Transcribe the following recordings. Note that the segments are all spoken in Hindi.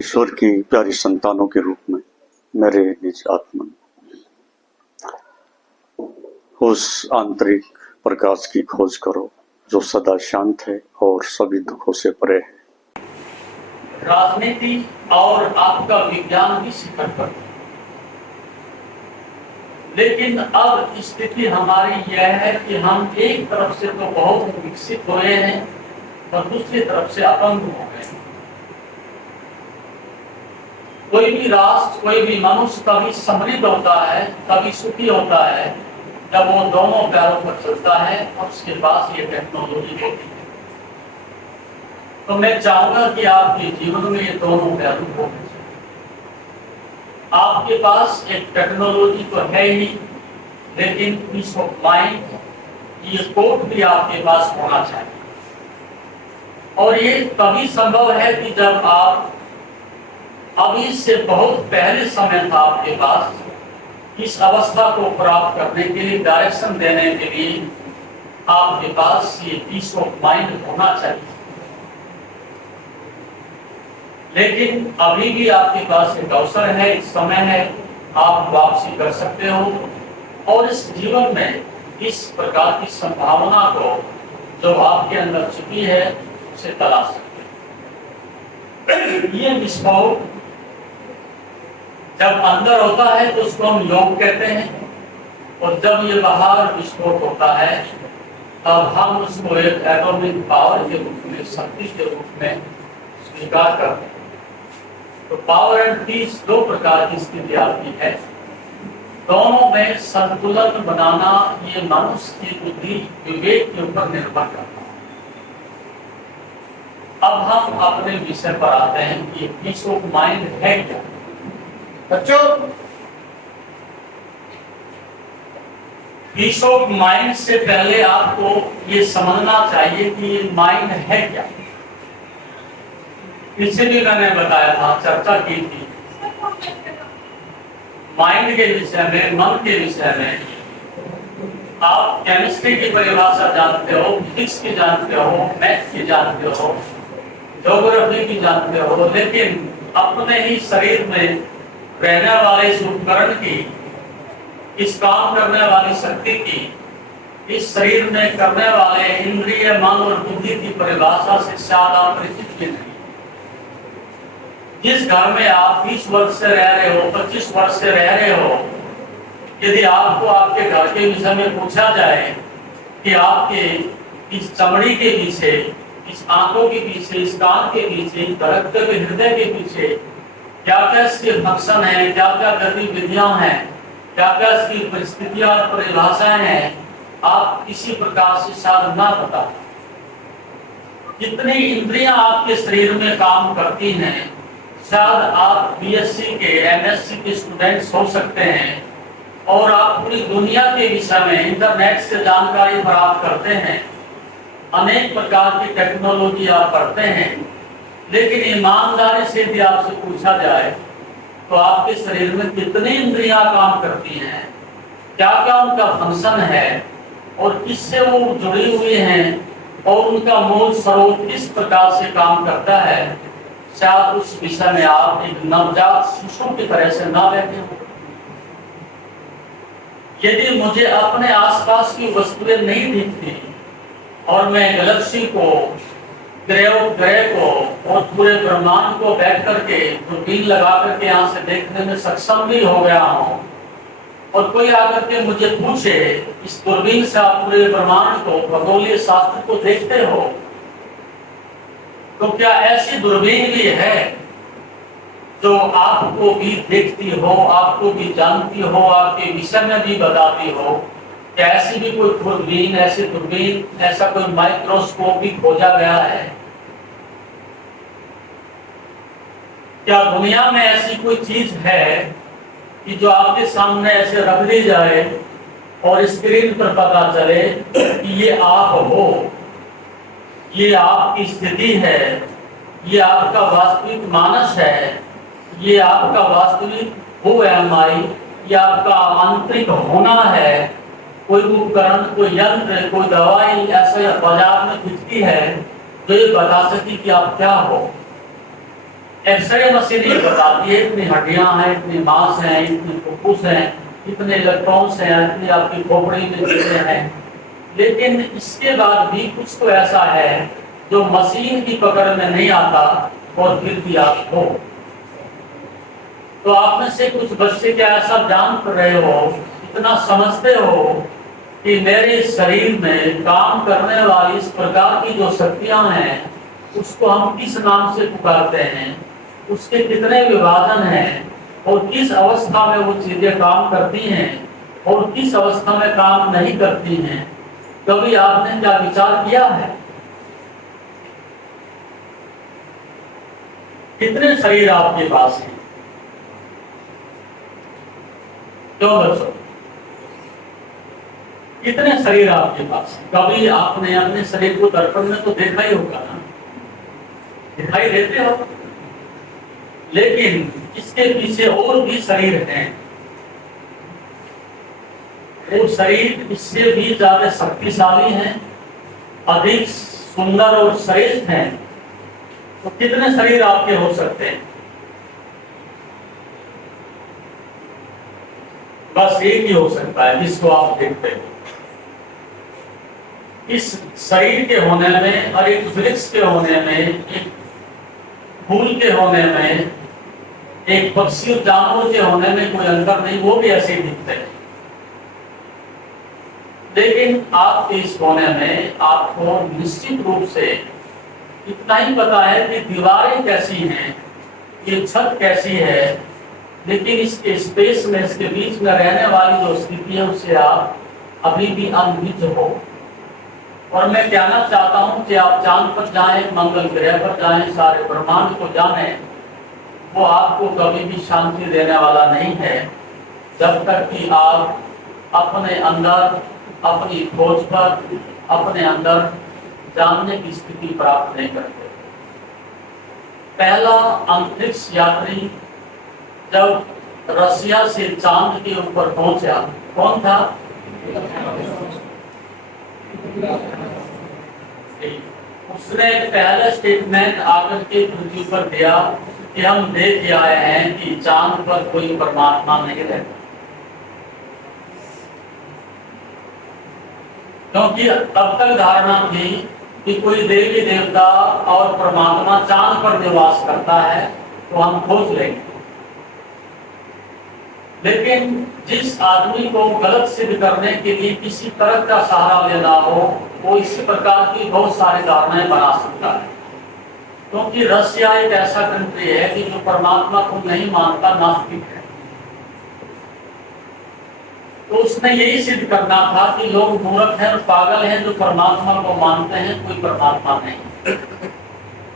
ईश्वर की प्यारी संतानों के रूप में मेरे निज आत्मा उस आंतरिक प्रकाश की खोज करो जो सदा शांत है और सभी दुखों से परे है। राजनीति और आपका विज्ञान की शिखर पर, लेकिन अब स्थिति हमारी यह है कि हम एक तरफ से तो बहुत विकसित हुए हैं और दूसरी तरफ से अपंग हो गए। कोई भी राष्ट्र, कोई भी मनुष्य तभी समृद्ध होता है, तभी सुखी होता है जब वो दोनों पैरों पर चलता है और उसके पास ये टेक्नोलॉजी होती है। तो मैं चाहूंगा कि आपके जीवन में ये दोनों पहलू हो। आपके पास एक टेक्नोलॉजी तो है ही, लेकिन पीस ऑफ माइंड ये कोट भी आपके पास होना चाहिए। और ये तभी संभव है कि जब आप अभी से बहुत पहले समय था आपके पास इस अवस्था को प्राप्त करने के लिए, डायरेक्शन देने के लिए आपके पास ये पीस ऑफ माइंड होना चाहिए। लेकिन अभी भी आपके पास एक अवसर है, एक समय है, आप वापसी कर सकते हो और इस जीवन में इस प्रकार की संभावना को जो आपके अंदर छुपी है उसे तलाश सकते हैं। ये विस्फोट जब अंदर होता है तो उसको हम योग कहते हैं, और जब ये बाहर विस्फोट होता है तब हम उसको एक एटॉमिक पावर के रूप में, शक्ति के रूप में स्वीकार करते हैं। तो पावर एंड पीस दो प्रकार की स्थिति आती है, दोनों में संतुलन बनाना ये मनुष्य की बुद्धि, विवेक के ऊपर निर्भर करता है। अब हम अपने विषय पर आते हैं कि पीस ऑफ माइंड है क्या। बच्चों, पीस ऑफ माइंड से पहले आपको ये समझना चाहिए कि ये माइंड है क्या। इससे भी मैंने बताया था, चर्चा की थी माइंड के विषय में, मन के विषय में। आप केमिस्ट्री की परिभाषा जानते हो, फिजिक्स की जानते हो, मैथ्स की जानते हो, ज्योग्राफी की जानते हो, लेकिन अपने ही शरीर में रहने वाले इस उपकरण की, इस काम करने वाली शक्ति की, इस शरीर में करने वाले इंद्रिय, मन और बुद्धि की परिभाषा से शायद आप परिचित भी नहीं। जिस घर में आप 20 वर्ष से रह रहे हो, 25 वर्ष से रह रहे हो, यदि आपको आपके घर के विषय में पूछा जाए कि आपके इस चमड़ी के पीछे, इस आंखों के पीछे, इस कान के पीछे, इस धड़कते हुए हृदय के पीछे क्या क्या इसके फंक्शन है, क्या क्या गतिविधियां हैं, क्या क्या इसकी परिस्थितियां और परिभाषाएं हैं, आप किसी प्रकार से शायद ना बता। जितनी इंद्रियां आपके शरीर में काम करती हैं, शायद आप बीएससी के, एमएससी के स्टूडेंट्स हो सकते हैं और आप पूरी दुनिया के विषय में इंटरनेट से जानकारी प्राप्त करते हैं, अनेक प्रकार की टेक्नोलॉजी आप पढ़ते हैं, लेकिन ईमानदारी से यदि आपसे पूछा जाए तो आपके शरीर में कितनी इंद्रियां काम करती हैं, क्या क्या उनका फंक्शन है और किससे वो जुड़ी हुई हैं और उनका मूल स्रोत किस प्रकार से काम करता है, शायद उस विषय में आप एक नवजात शिशु की तरह से ना बैठे हो। यदि मुझे अपने आसपास की वस्तुएं नहीं दिखती और मैं गैलेक्सी को, ग्रह को और पूरे ब्रह्मांड को बैठ करके दूरबीन लगा करके यहाँ से देखने में सक्षम भी हो गया हूँ, और कोई आकर के मुझे पूछे इस दूरबीन से आप पूरे ब्रह्मांड को, खगोलीय शास्त्र को देखते हो, तो क्या ऐसी दूरबीन भी है जो आपको भी देखती हो, आपको भी जानती हो, आपके विषय में भी बताती हो? क्या ऐसी भी कोई दूरबीन, ऐसी दूरबीन, ऐसा कोई माइक्रोस्कोप भी खोजा गया है? क्या दुनिया में ऐसी कोई चीज है कि जो आपके सामने ऐसे रख दी जाए और स्क्रीन पर पता चले कि ये आप हो, ये आपकी स्थिति है, ये आपका वास्तविक मानस है, ये आपका वास्तविक हु एम आई, ये आपका आंतरिक होना है? कोई उपकरण, कोई यंत्र, कोई दवाई ऐसे बाजार में दिखती है जो ये बता सके कि आप क्या हो? एक्सरे मशीन ये बताती है इतनी हड्डियां हैं, इतनी मांस हैं, इतनी फुफ्फुस हैं, इतने इलेक्ट्रॉन्स हैं, इतनी आपकी खोपड़ी में चीजें हैं। लेकिन इसके बाद भी कुछ तो ऐसा है जो मशीन की पकड़ में नहीं आता और फिर भी आप हो। तो आप में से कुछ बच्चे क्या ऐसा जान रहे हो, इतना समझते हो कि मेरे शरीर में काम करने वाली इस प्रकार की जो शक्तियां हैं उसको हम किस नाम से पुकारते हैं, उसके कितने विभाजन हैं और किस अवस्था में वो चीजें काम करती हैं और किस अवस्था में काम नहीं करती हैं, कभी आपने क्या विचार किया है? कितने शरीर आपके पास हैं? क्यों बच्चों, कितने शरीर आपके पास हैं? कभी आपने अपने शरीर को दर्पण में तो देखा ही होगा ना, दिखाई देते हो, लेकिन इसके पीछे और भी शरीर हैं। वो शरीर इससे भी ज्यादा शक्तिशाली हैं, अधिक सुंदर और श्रेष्ठ हैं। तो कितने शरीर आपके हो सकते हैं? बस एक ही हो सकता है जिसको आप देखते हो। इस शरीर के होने में और एक वृक्ष के होने में, एक फूल के होने में, एक पक्षी और जानवर के होने में कोई अंतर नहीं, वो भी ऐसे ही दिखते हैं। लेकिन आपके इस होने में आपको निश्चित रूप से इतना ही पता है कि दीवारें कैसी हैं, ये छत कैसी है, लेकिन इसके स्पेस में, इसके बीच में रहने वाली जो स्थिति है उससे आप अभी भी अनभिज्ञ हो। और मैं कहना चाहता हूं कि आप चांद पर जाएं, मंगल ग्रह पर जाएं, सारे ब्रह्मांड को जानें, वो आपको कभी भी शांति देने वाला नहीं है जब तक कि आप अपने अंदर, अपनी खोज पर, अपने अंदर जानने की स्थिति प्राप्त नहीं करते। पहला अंतरिक्ष यात्री जब रसिया से चांद के ऊपर पहुंचा, कौन था? उसने पहला स्टेटमेंट आकर के पृथ्वी पर दिया कि हम देख के आए हैं कि चांद पर कोई परमात्मा नहीं रहता, क्योंकि तब तक धारणा थी कि कोई देवी देवता और परमात्मा चांद पर निवास करता है तो हम खोज लेंगे। लेकिन जिस आदमी को गलत सिद्ध करने के लिए किसी तरह का सहारा लेना हो, वो इसी प्रकार की बहुत सारी धारणाएं बना सकता है। क्योंकि रसिया एक ऐसा कंट्री है कि जो परमात्मा को नहीं मानता, नास्तिक है। तो उसने यही सिद्ध करना था कि लोग मूर्ख हैं और पागल हैं जो परमात्मा को मानते हैं, कोई परमात्मा नहीं।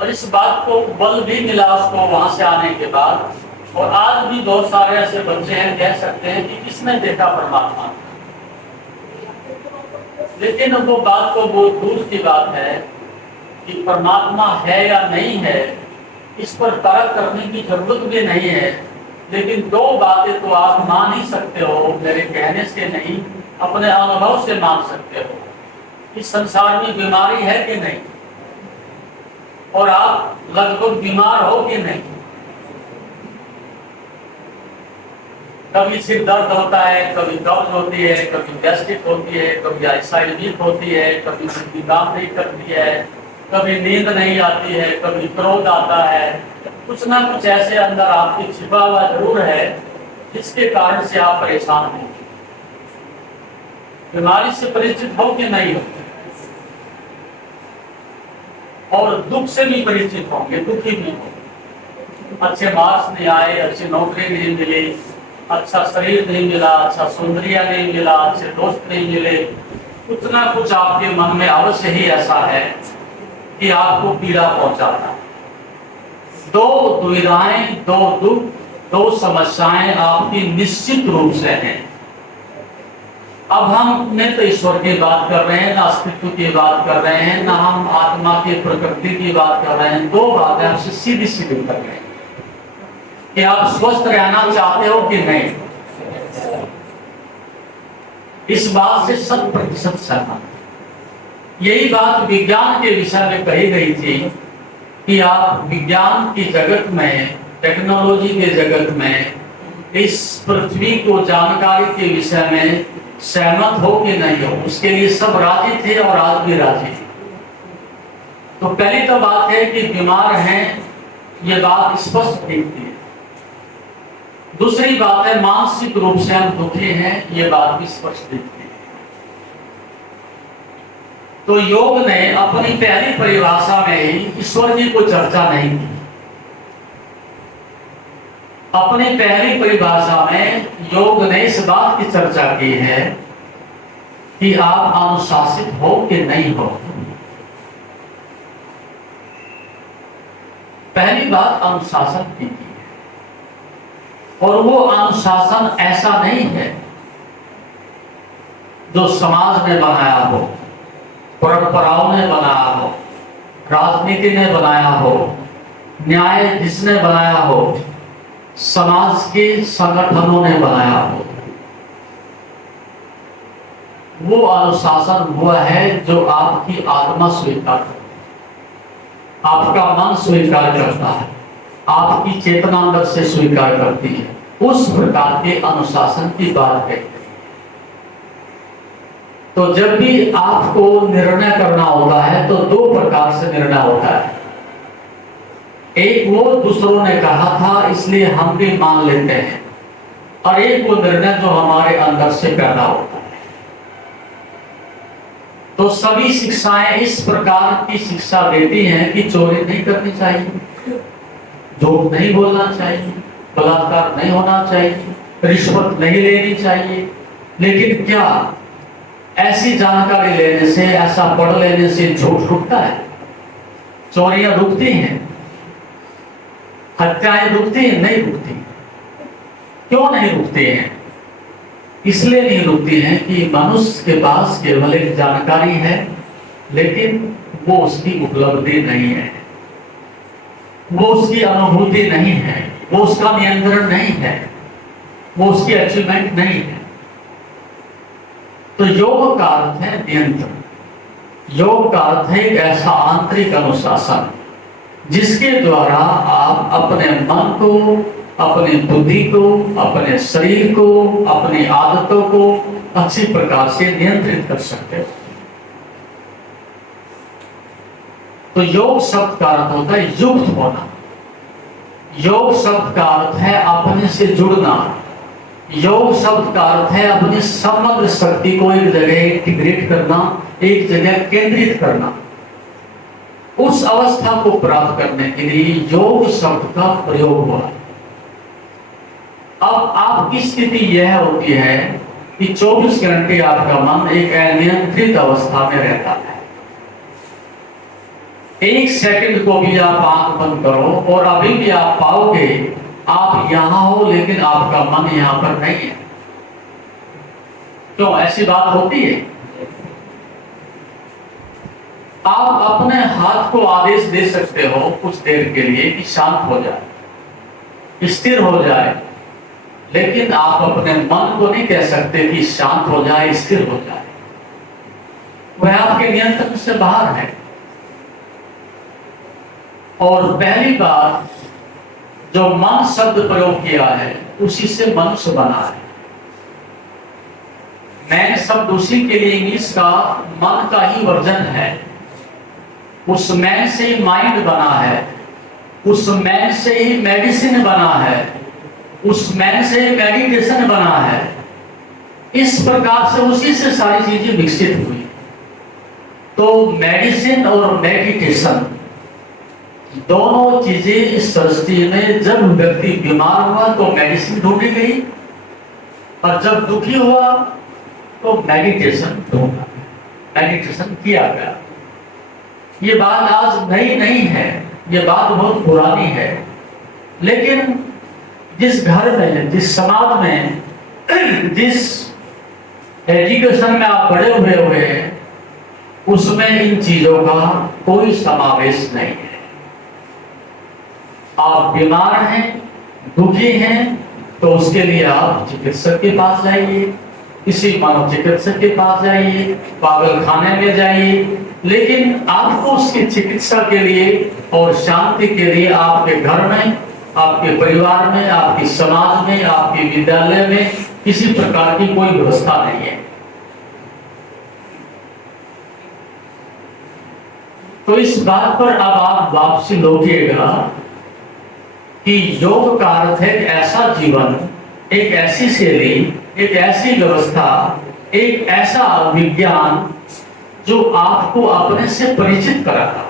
और इस बात को बल भी मिला उसको वहां से आने के बाद। और आज भी बहुत सारे ऐसे बच्चे हैं, कह सकते हैं कि किसने देखा परमात्मा, लेकिन वो बात तो बहुत दूर की बात है कि परमात्मा है या नहीं है, इस पर तर्क करने की जरूरत भी नहीं है। लेकिन दो बातें तो आप मान ही सकते हो, मेरे कहने से नहीं, अपने अनुभव से मान सकते हो। इस संसार में बीमारी है कि नहीं, और आप लगभग बीमार हो कि नहीं। कभी सिर दर्द होता है, कभी कब्ज होती है, कभी गैस्ट्रिक होती है, कभी आईसाइड वीक होती है, कभी बुद्धि काम नहीं करती है, कभी नींद नहीं आती है, कभी क्रोध आता है। कुछ ना कुछ ऐसे अंदर आपके छिपा हुआ जरूर है जिसके कारण से आप परेशान हो। बीमारी से परिचित हो कि नहीं हो, और दुख से भी परिचित होंगे, दुखी भी हो। अच्छे मार्क्स नहीं आए, अच्छी नौकरी नहीं मिली, अच्छा शरीर नहीं मिला, अच्छा सुंदरिया नहीं मिला, अच्छे दोस्त नहीं मिले, कुछ ना कुछ आपके मन में अवश्य ही ऐसा है कि आपको पीड़ा पहुंचाता है। दो दुविधाएं, दो दुख, दो समस्याएं आपकी निश्चित रूप से हैं। अब हम न तो ईश्वर की बात कर रहे हैं, ना अस्तित्व की बात कर रहे हैं, ना हम आत्मा की प्रकृति की बात कर रहे हैं। दो बातें आपसे सीधी सीधी कर रहे हैं कि आप स्वस्थ रहना चाहते हो कि नहीं। इस बात से 100% सहमत। यही बात विज्ञान के विषय में कही गई थी कि आप विज्ञान की जगत में, टेक्नोलॉजी के जगत में इस पृथ्वी को जानकारी के विषय में सहमत हो कि नहीं हो, उसके लिए सब राजी थे और आज भी राजी हैं। तो पहली तो बात है कि बीमार हैं, ये बात स्पष्ट दिखती है। दूसरी बात है मानसिक रूप से हम दुखी हैं, ये बात भी स्पष्ट दिखती है। तो योग ने अपनी पहली परिभाषा में ही ईश्वर जी को चर्चा नहीं की। अपनी पहली परिभाषा में योग ने इस बात की चर्चा की है कि आप अनुशासित हो कि नहीं हो। पहली बात अनुशासन की है, और वो अनुशासन ऐसा नहीं है जो समाज ने बनाया हो, परंपराओं ने बनाया हो, राजनीति ने बनाया हो, न्याय जिसने बनाया हो, समाज के संगठनों ने बनाया हो। वो अनुशासन हुआ है जो आपकी आत्मा स्वीकार करती है, आपका मन स्वीकार करता है, आपकी चेतना अंदर से स्वीकार करती है। उस प्रकार के अनुशासन की बात है। तो जब भी आपको निर्णय करना होता है तो दो प्रकार से निर्णय होता है। एक वो दूसरों ने कहा था इसलिए हम भी मान लेते हैं, और एक वो निर्णय जो हमारे अंदर से पैदा होता है। तो सभी शिक्षाएं इस प्रकार की शिक्षा देती हैं कि चोरी नहीं करनी चाहिए, झूठ नहीं बोलना चाहिए, बलात्कार नहीं होना चाहिए, रिश्वत नहीं लेनी चाहिए। लेकिन क्या ऐसी जानकारी लेने से, ऐसा पढ़ लेने से झूठ रुकता है? चोरियां रुकती हैं, हत्याएं रुकती हैं? नहीं रुकती। क्यों नहीं रुकती हैं? इसलिए नहीं रुकती हैं कि मनुष्य के पास केवल एक जानकारी है, लेकिन वो उसकी उपलब्धि नहीं है, वो उसकी अनुभूति नहीं है, वो उसका नियंत्रण नहीं है, वो उसकी अचीवमेंट नहीं है। तो योग का अर्थ है नियंत्रण। योग का अर्थ है एक ऐसा आंतरिक अनुशासन जिसके द्वारा आप अपने मन को, अपनी बुद्धि को, अपने शरीर को, अपनी आदतों को अच्छी प्रकार से नियंत्रित कर सकते हो। तो योग शब्द का अर्थ होता है युक्त होना। योग शब्द का अर्थ है अपने से जुड़ना। योग शब्द का अर्थ है अपनी समग्र शक्ति को एक जगह इंटीग्रेट करना, एक जगह केंद्रित करना। उस अवस्था को प्राप्त करने के लिए योग शब्द का प्रयोग हुआ। अब आपकी स्थिति यह होती है कि 24 घंटे आपका मन एक अनियंत्रित अवस्था में रहता है। एक सेकंड को भी आप आंख बंद करो और अभी भी आप पाओगे आप यहां हो, लेकिन आपका मन यहां पर नहीं है। क्यों ऐसी बात होती है? आप अपने हाथ को आदेश दे सकते हो कुछ देर के लिए कि शांत हो जाए, स्थिर हो जाए, लेकिन आप अपने मन को नहीं कह सकते कि शांत हो जाए, स्थिर हो जाए। वह आपके नियंत्रण से बाहर है। और पहली बात, जो मन शब्द प्रयोग किया है उसी से मनुष्य बना है। मैन शब्द उसी के लिए इंग्लिश का मन का ही वर्जन है। उस मैन से ही माइंड बना है, उस मैन से ही मेडिसिन बना है, उस मैन से ही मेडिटेशन बना है। इस प्रकार से उसी से सारी चीजें विकसित हुई। तो मेडिसिन और मेडिटेशन दोनों चीजें इस सृष्टि में, जब व्यक्ति बीमार हुआ तो मेडिसिन ढूंढी गई, और जब दुखी हुआ तो मेडिटेशन ढूंढा, मेडिटेशन किया गया। ये बात आज नई नहीं है, ये बात बहुत पुरानी है। लेकिन जिस घर में, जिस समाज में, जिस एजुकेशन में आप बड़े हुए हैं, उसमें इन चीजों का कोई समावेश नहीं है। आप बीमार हैं, दुखी हैं, तो उसके लिए आप चिकित्सक के पास जाइए। किसी मनोचिकित्सक के पास जाइए, पागल खाने में जाइए, लेकिन आपको उसकी चिकित्सा के लिए और शांति के लिए आपके घर में, आपके परिवार में, आपके समाज में, आपके विद्यालय में किसी प्रकार की कोई व्यवस्था नहीं है। तो इस बात पर अब आप वापसी लौटिएगा कि योग का अर्थ है एक ऐसा जीवन, एक ऐसी शैली, एक ऐसी व्यवस्था, एक ऐसा विज्ञान जो आपको अपने से परिचित कराता,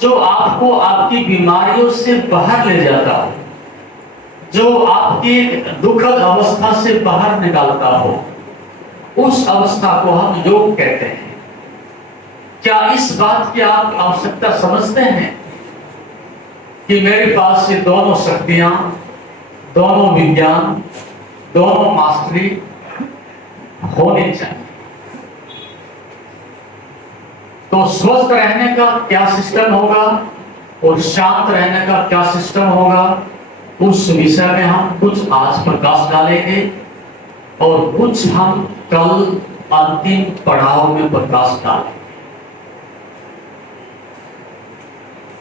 जो आपको आपकी बीमारियों से बाहर ले जाता हो, जो आपकी एक दुखद अवस्था से बाहर निकालता हो, उस अवस्था को हम योग कहते हैं। क्या इस बात की आप आवश्यकता समझते हैं कि मेरे पास ये दोनों शक्तियां, दोनों विज्ञान, दोनों मास्टरी होनी चाहिए? तो स्वस्थ रहने का क्या सिस्टम होगा और शांत रहने का क्या सिस्टम होगा, उस विषय में हम कुछ आज प्रकाश डालेंगे और कुछ हम कल अंतिम पड़ाव में प्रकाश डालेंगे।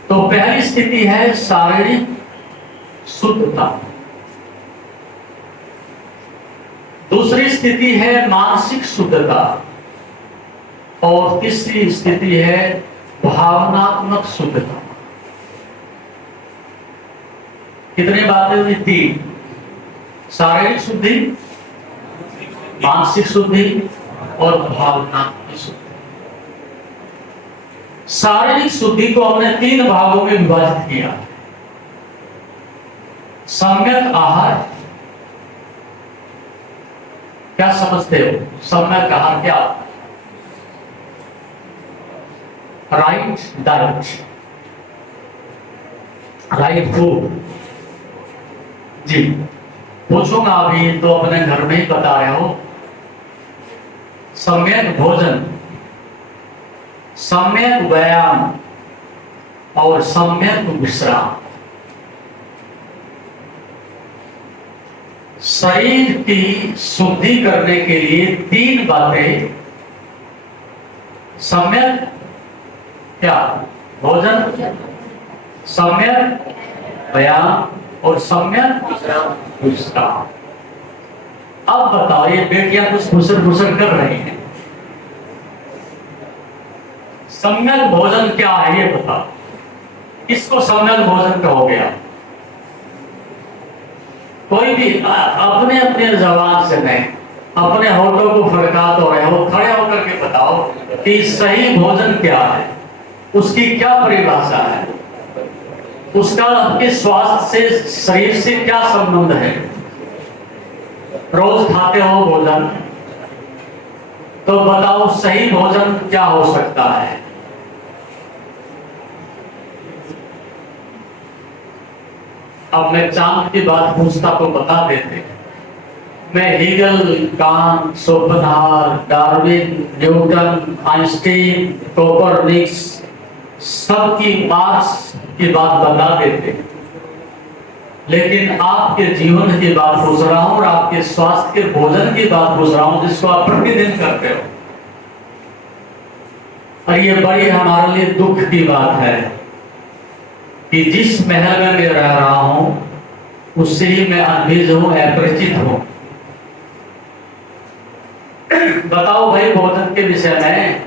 तो पहली स्थिति है शारीरिक शुद्धता, दूसरी स्थिति है मानसिक शुद्धता और तीसरी स्थिति है भावनात्मक शुद्धता। कितनी बातें हुई? 3। शारीरिक शुद्धि, मानसिक शुद्धि और भावनात्मक शुद्धि। शारीरिक शुद्धि को हमने 3 भागों में विभाजित किया। सम्यक आहार, क्या समझते हो? सम्यक आहार क्या? Right diet, right food. जी पूछूंगा, अभी तो अपने घर में ही बता रहे हो। सम्यक भोजन, सम्यक व्यायाम और सम्यक विश्राम। शरीर की शुद्धि करने के लिए 3 बातें, सम्यक क्या? भोजन, सम्यक व्यायाम और सम्यक विश्राम। अब बताओ, ये बेटियां कुछ घुसर घुसर कर रही हैं। सम्यक भोजन क्या है ये बताओ, किसको सम्यक भोजन कहोगे आप? कोई भी अपने अपने जबान से नहीं, अपने होठों को फड़का तो रहे हो, खड़े होकर के बताओ कि सही भोजन क्या है, उसकी क्या परिभाषा है, उसका आपके स्वास्थ्य से, शरीर से क्या संबंध है? रोज खाते हो भोजन, तो बताओ सही भोजन क्या हो सकता है? अब मैं चांद की बात पूछता तो बता देते। मैं Hegel, Kant, Schopenhauer, Darwin, Newton, Einstein, Copernicus सबकी मार्क्स की बात बता देते, लेकिन आपके जीवन की बात पूछ रहा हूं और आपके स्वास्थ्य के भोजन की बात पूछ रहा हूं, जिसको आप प्रतिदिन करते हो। और ये बड़ी हमारे लिए दुख की बात है कि जिस महल में मैं रह रहा हूं उससे ही मैं अनभिज हूं, अपरिचित हूं। बताओ भाई, भोजन के विषय में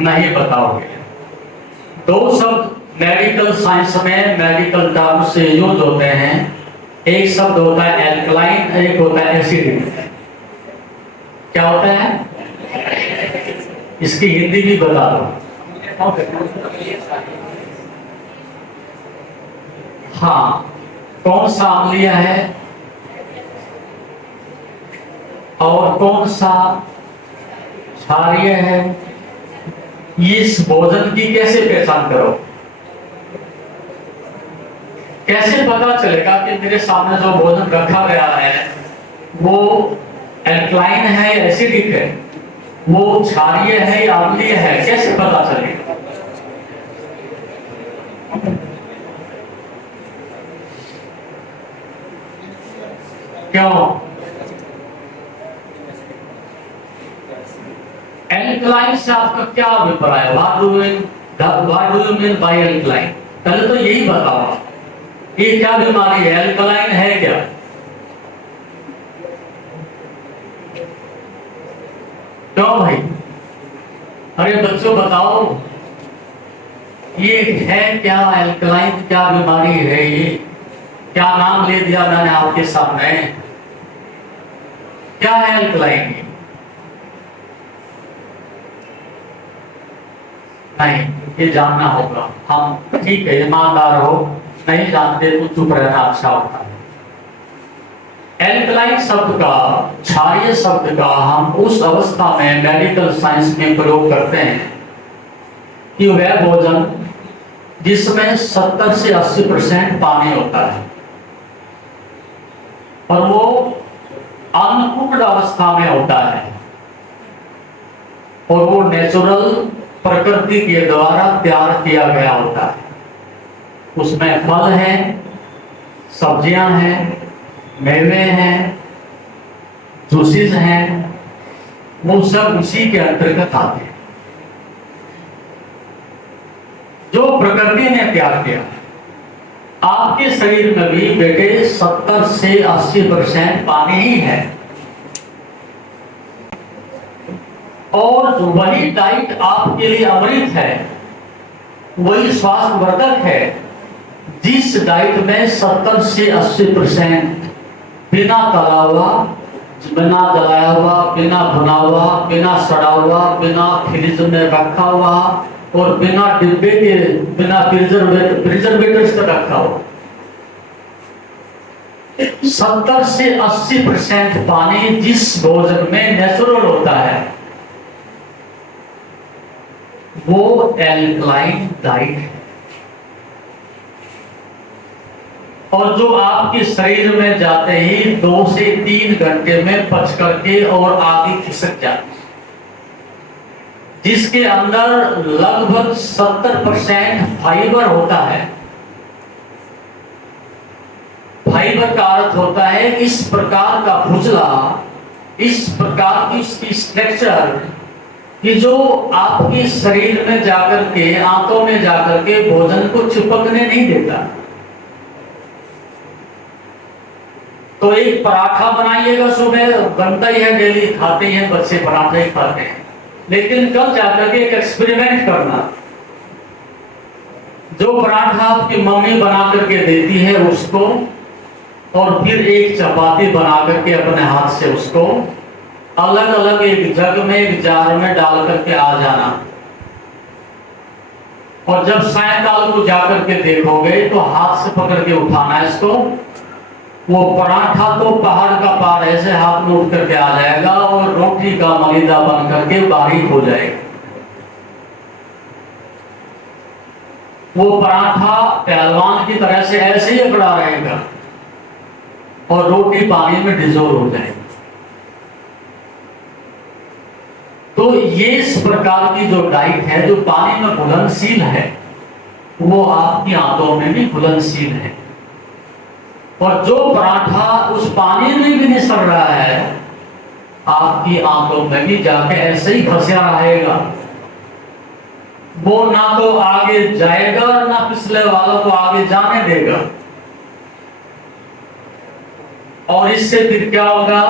नहीं बताओगे। 2 शब्द मेडिकल साइंस में, मेडिकल टर्म से यूज होते हैं। एक शब्द होता है एल्कलाइन, एक होता है एसिडिक। क्या होता है? इसकी हिंदी भी बता दो। हाँ, कौन सा अम्लीय है और कौन सा क्षारीय है, इस भोजन की कैसे पहचान करो? कैसे पता चलेगा कि मेरे सामने जो भोजन रखा गया है वो एल्कलाइन है या एसिडिक है, वो क्षारीय है या अम्लीय है? कैसे पता चलेगा? क्यों? एल्कलाइन से आपका क्या अभिप्राय? What do you mean by alkaline? पहले तो यही बताओ, ये क्या बीमारी है? एल्कलाइन है क्या? क्यों भाई? अरे बच्चों बताओ, ये है क्या? एल्कलाइन क्या बीमारी है? ये क्या नाम ले दिया मैंने आपके सामने? क्या है एल्कलाइन? नहीं, ये जानना होगा। हम ठीक है, ईमानदार हो, नहीं जानते तो चुप रहना अच्छा होता है। एल्कलाइन शब्द का, क्षारीय शब्द का हम उस अवस्था में मेडिकल साइंस में प्रयोग करते हैं कि वह भोजन जिसमें 70 से 80% पानी होता है और वो अनकुक्ड अवस्था में होता है और वो नेचुरल प्रकृति के द्वारा तैयार किया गया होता है। उसमें फल है, सब्जियां हैं, मेवे हैं, जूसेस हैं, वो सब उसी के अंतर्गत आते हैं जो प्रकृति ने तैयार किया। आपके शरीर में भी बेटे 70 से 80% पानी ही है और वही डाइट आपके लिए अमृत है, वही स्वास्थ्यवर्धक है जिस डाइट में 70 से 80% बिना तला हुआ, बिना जलाया हुआ, बिना भुना हुआ, बिना सड़ा हुआ, बिना फ्रिज में रखा हुआ और बिना डिब्बे के, बिना प्रिजर्वेटर से रखा हुआ 70 से 80% पानी जिस भोजन में नेचुरल होता है वो एल्कलाइन डाइट है। और जो आपके शरीर में जाते ही 2 से 3 घंटे में पच करके और आगे खिसक जाती है, जिसके अंदर लगभग 70% फाइबर होता है। फाइबर का अर्थ होता है इस प्रकार का फुजला, इस प्रकार की इसकी स्ट्रक्चर कि जो आपके शरीर में जाकर के, आंतों में जाकर के भोजन को चिपकने नहीं देता। तो एक पराठा बनाइएगा, सुबह बनता ही है, डेली खाते हैं बच्चे, पराठा ही खाते हैं, लेकिन कल जाकर के एक एक्सपेरिमेंट करना, जो पराठा आपकी मम्मी बना करके देती है उसको, और फिर एक चपाती बना करके अपने हाथ से उसको अलग अलग एक जग में, एक जार में डाल करके आ जाना, और जब सायंकाल को जाकर के देखोगे तो हाथ से पकड़ के उठाना इसको, वो पराठा तो पहाड़ का पहाड़ ऐसे हाथ में उठ करके आ जाएगा और रोटी का मलिदा बन करके बारीक हो जाएगा। वो पराठा पहलवान की तरह से ऐसे ही अकड़ा रहेगा और रोटी पानी में डिजोल्व हो जाएगी। तो ये इस प्रकार की जो डाइट है, जो पानी में घुलनशील है, वो आपकी आंतों में भी घुलनशील है। और जो पराठा उस पानी में भी नहीं सड़ रहा है, आपकी आंतों में भी जाके ऐसे ही फंसा रहेगा। वो ना तो आगे जाएगा ना पिछले वालों को आगे जाने देगा। और इससे फिर क्या होगा?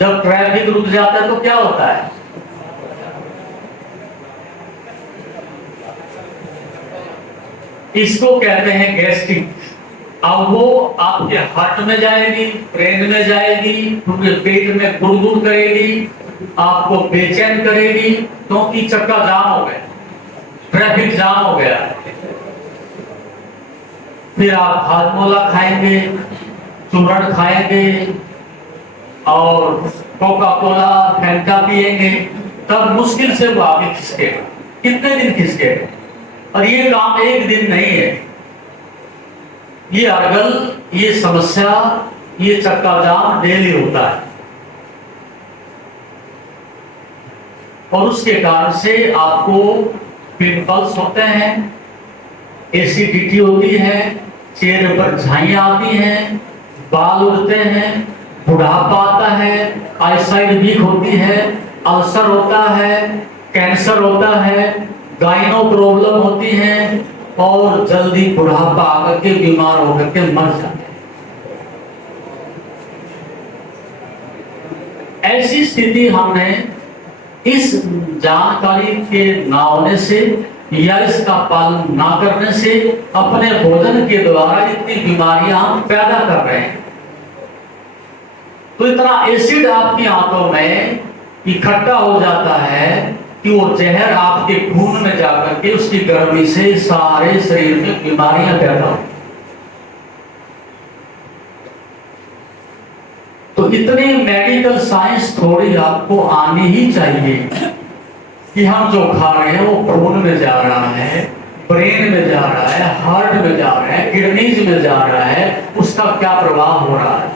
जब ट्रैफिक रुक जाता है तो क्या होता है? इसको कहते हैं गैस्ट्रिक। अब वो आपके हार्ट में जाएगी, ब्रेन में जाएगी, पेट में गुड़गुड़ करेगी, आपको बेचैन करेगी, क्योंकि चक्का जाम हो गया, ट्रैफिक जाम हो गया। फिर आप हाजमोला खाएंगे, चूरण खाएंगे और कोका कोला, फैंटा पिएंगे, तब मुश्किल से वो आगे खिसकेगा। कितने दिन खिसकेगा? और ये काम एक दिन नहीं है। ये अड़गल, ये समस्या, ये चक्का जाम डेली होता है और उसके कारण से आपको पिंपल्स होते हैं, एसिडिटी होती है, चेहरे पर झाइयां आती हैं, बाल उड़ते हैं, बुढ़ापा आता है, आईसाइट वीक होती है, अल्सर होता है, कैंसर होता है, गाइनो प्रॉब्लम होती है और जल्दी बुढ़ापा आकर के बीमार होकर के मर जाते हैं। ऐसी स्थिति हमने इस जानकारी के ना होने से या इसका पालन ना करने से अपने भोजन के द्वारा इतनी बीमारियां हम पैदा कर रहे हैं। तो इतना एसिड आपकी आंतों में इकट्ठा हो जाता है कि वो जहर आपके खून में जाकर के उसकी गर्मी से सारे शरीर में बीमारियां पैदा होती। तो इतनी मेडिकल साइंस थोड़ी आपको आनी ही चाहिए कि हम जो खा रहे हैं वो खून में जा रहा है, ब्रेन में जा रहा है, हार्ट में जा रहा है, किडनीज में जा रहा है, उसका क्या प्रभाव हो रहा है।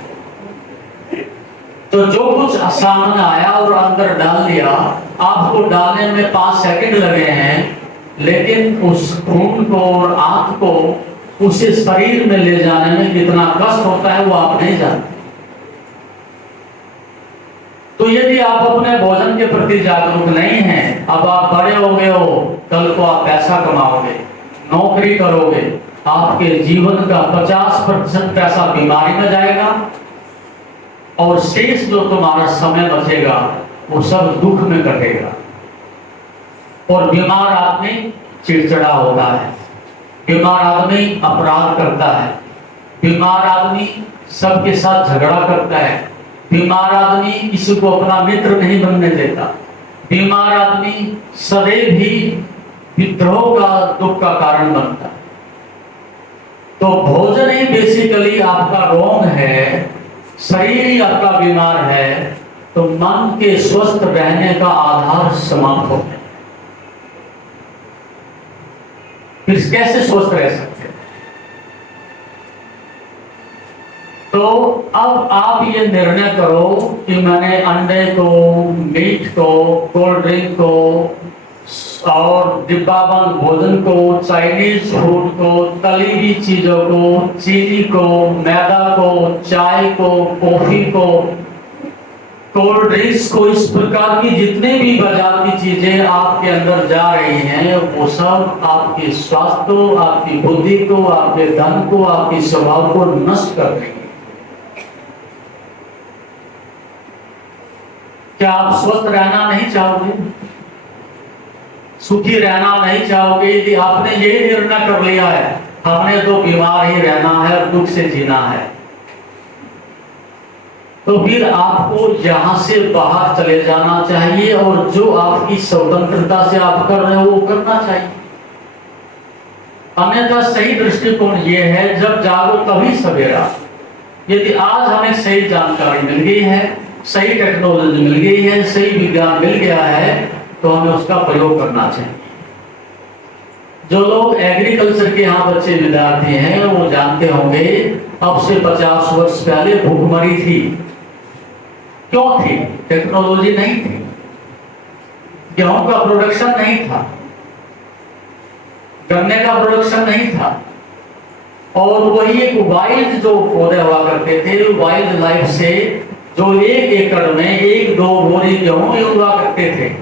तो जो कुछ सामने आया और अंदर डाल दिया, आपको डालने में 5 सेकंड लगे हैं, लेकिन उस खून को और आंत को उसे शरीर में ले जाने में कितना कष्ट होता है वो आप नहीं जानते। तो यदि आप अपने भोजन के प्रति जागरूक नहीं हैं, अब आप बड़े हो गए हो, कल को आप पैसा कमाओगे, नौकरी करोगे, आपके जीवन का 50% पैसा बीमारी में जाएगा और शेष जो तुम्हारा समय बचेगा वो सब दुख में कटेगा। और बीमार आदमी चिड़चिड़ा होता है, बीमार आदमी अपराध करता है, बीमार आदमी सबके साथ झगड़ा करता है, बीमार आदमी किसी को अपना मित्र नहीं बनने देता, बीमार आदमी सदैव ही विद्रोह का दुख का कारण बनता है। तो भोजन ही बेसिकली आपका रोग है, शरीर ही आपका बीमार है, तो मन के स्वस्थ रहने का आधार समाप्त हो गया। फिर कैसे स्वस्थ रह सकते हैं? तो अब आप ये निर्णय करो कि मैंने अंडे को, मीट को, कोल्ड ड्रिंक को और डिब्बाबंद भोजन को, चाइनीज फूड को, तली हुई चीजों को, चीनी को, मैदा को, चाय को, कॉफी को, कोल्ड ड्रिंक्स को, इस प्रकार की जितने भी बाजार की चीजें आपके अंदर जा रही हैं वो सब आपके स्वास्थ्य को, आपकी बुद्धि को, आपके धन को, आपके स्वभाव को नष्ट कर देंगे। क्या आप स्वस्थ रहना नहीं चाहोगे? सुखी रहना नहीं चाहोगे? यदि आपने यही निर्णय कर लिया है हमने तो बीमार ही रहना है और दुख से जीना है, तो फिर आपको यहां से बाहर चले जाना चाहिए और जो आपकी स्वतंत्रता से आप कर रहे हो वो करना चाहिए। अन्यथा सही दृष्टिकोण ये है, जब जागो तभी सवेरा। यदि आज हमें सही जानकारी मिल गई है, सही टेक्नोलॉजी मिल गई है, सही विज्ञान मिल गया है, तो हमें उसका प्रयोग करना चाहिए। जो लोग एग्रीकल्चर के यहाँ बच्चे विद्यार्थी हैं वो जानते होंगे अब से 50 वर्ष पहले भूखमरी थी। क्यों थी? टेक्नोलॉजी नहीं थी, गेहूं का प्रोडक्शन नहीं था, गन्ने का प्रोडक्शन नहीं था, और वही एक वाइल्ड जो पौधे हुआ करते थे, वाइल्ड लाइफ से जो 1 एकड़ में 1-2 बोरी गेहूं हुआ करते थे,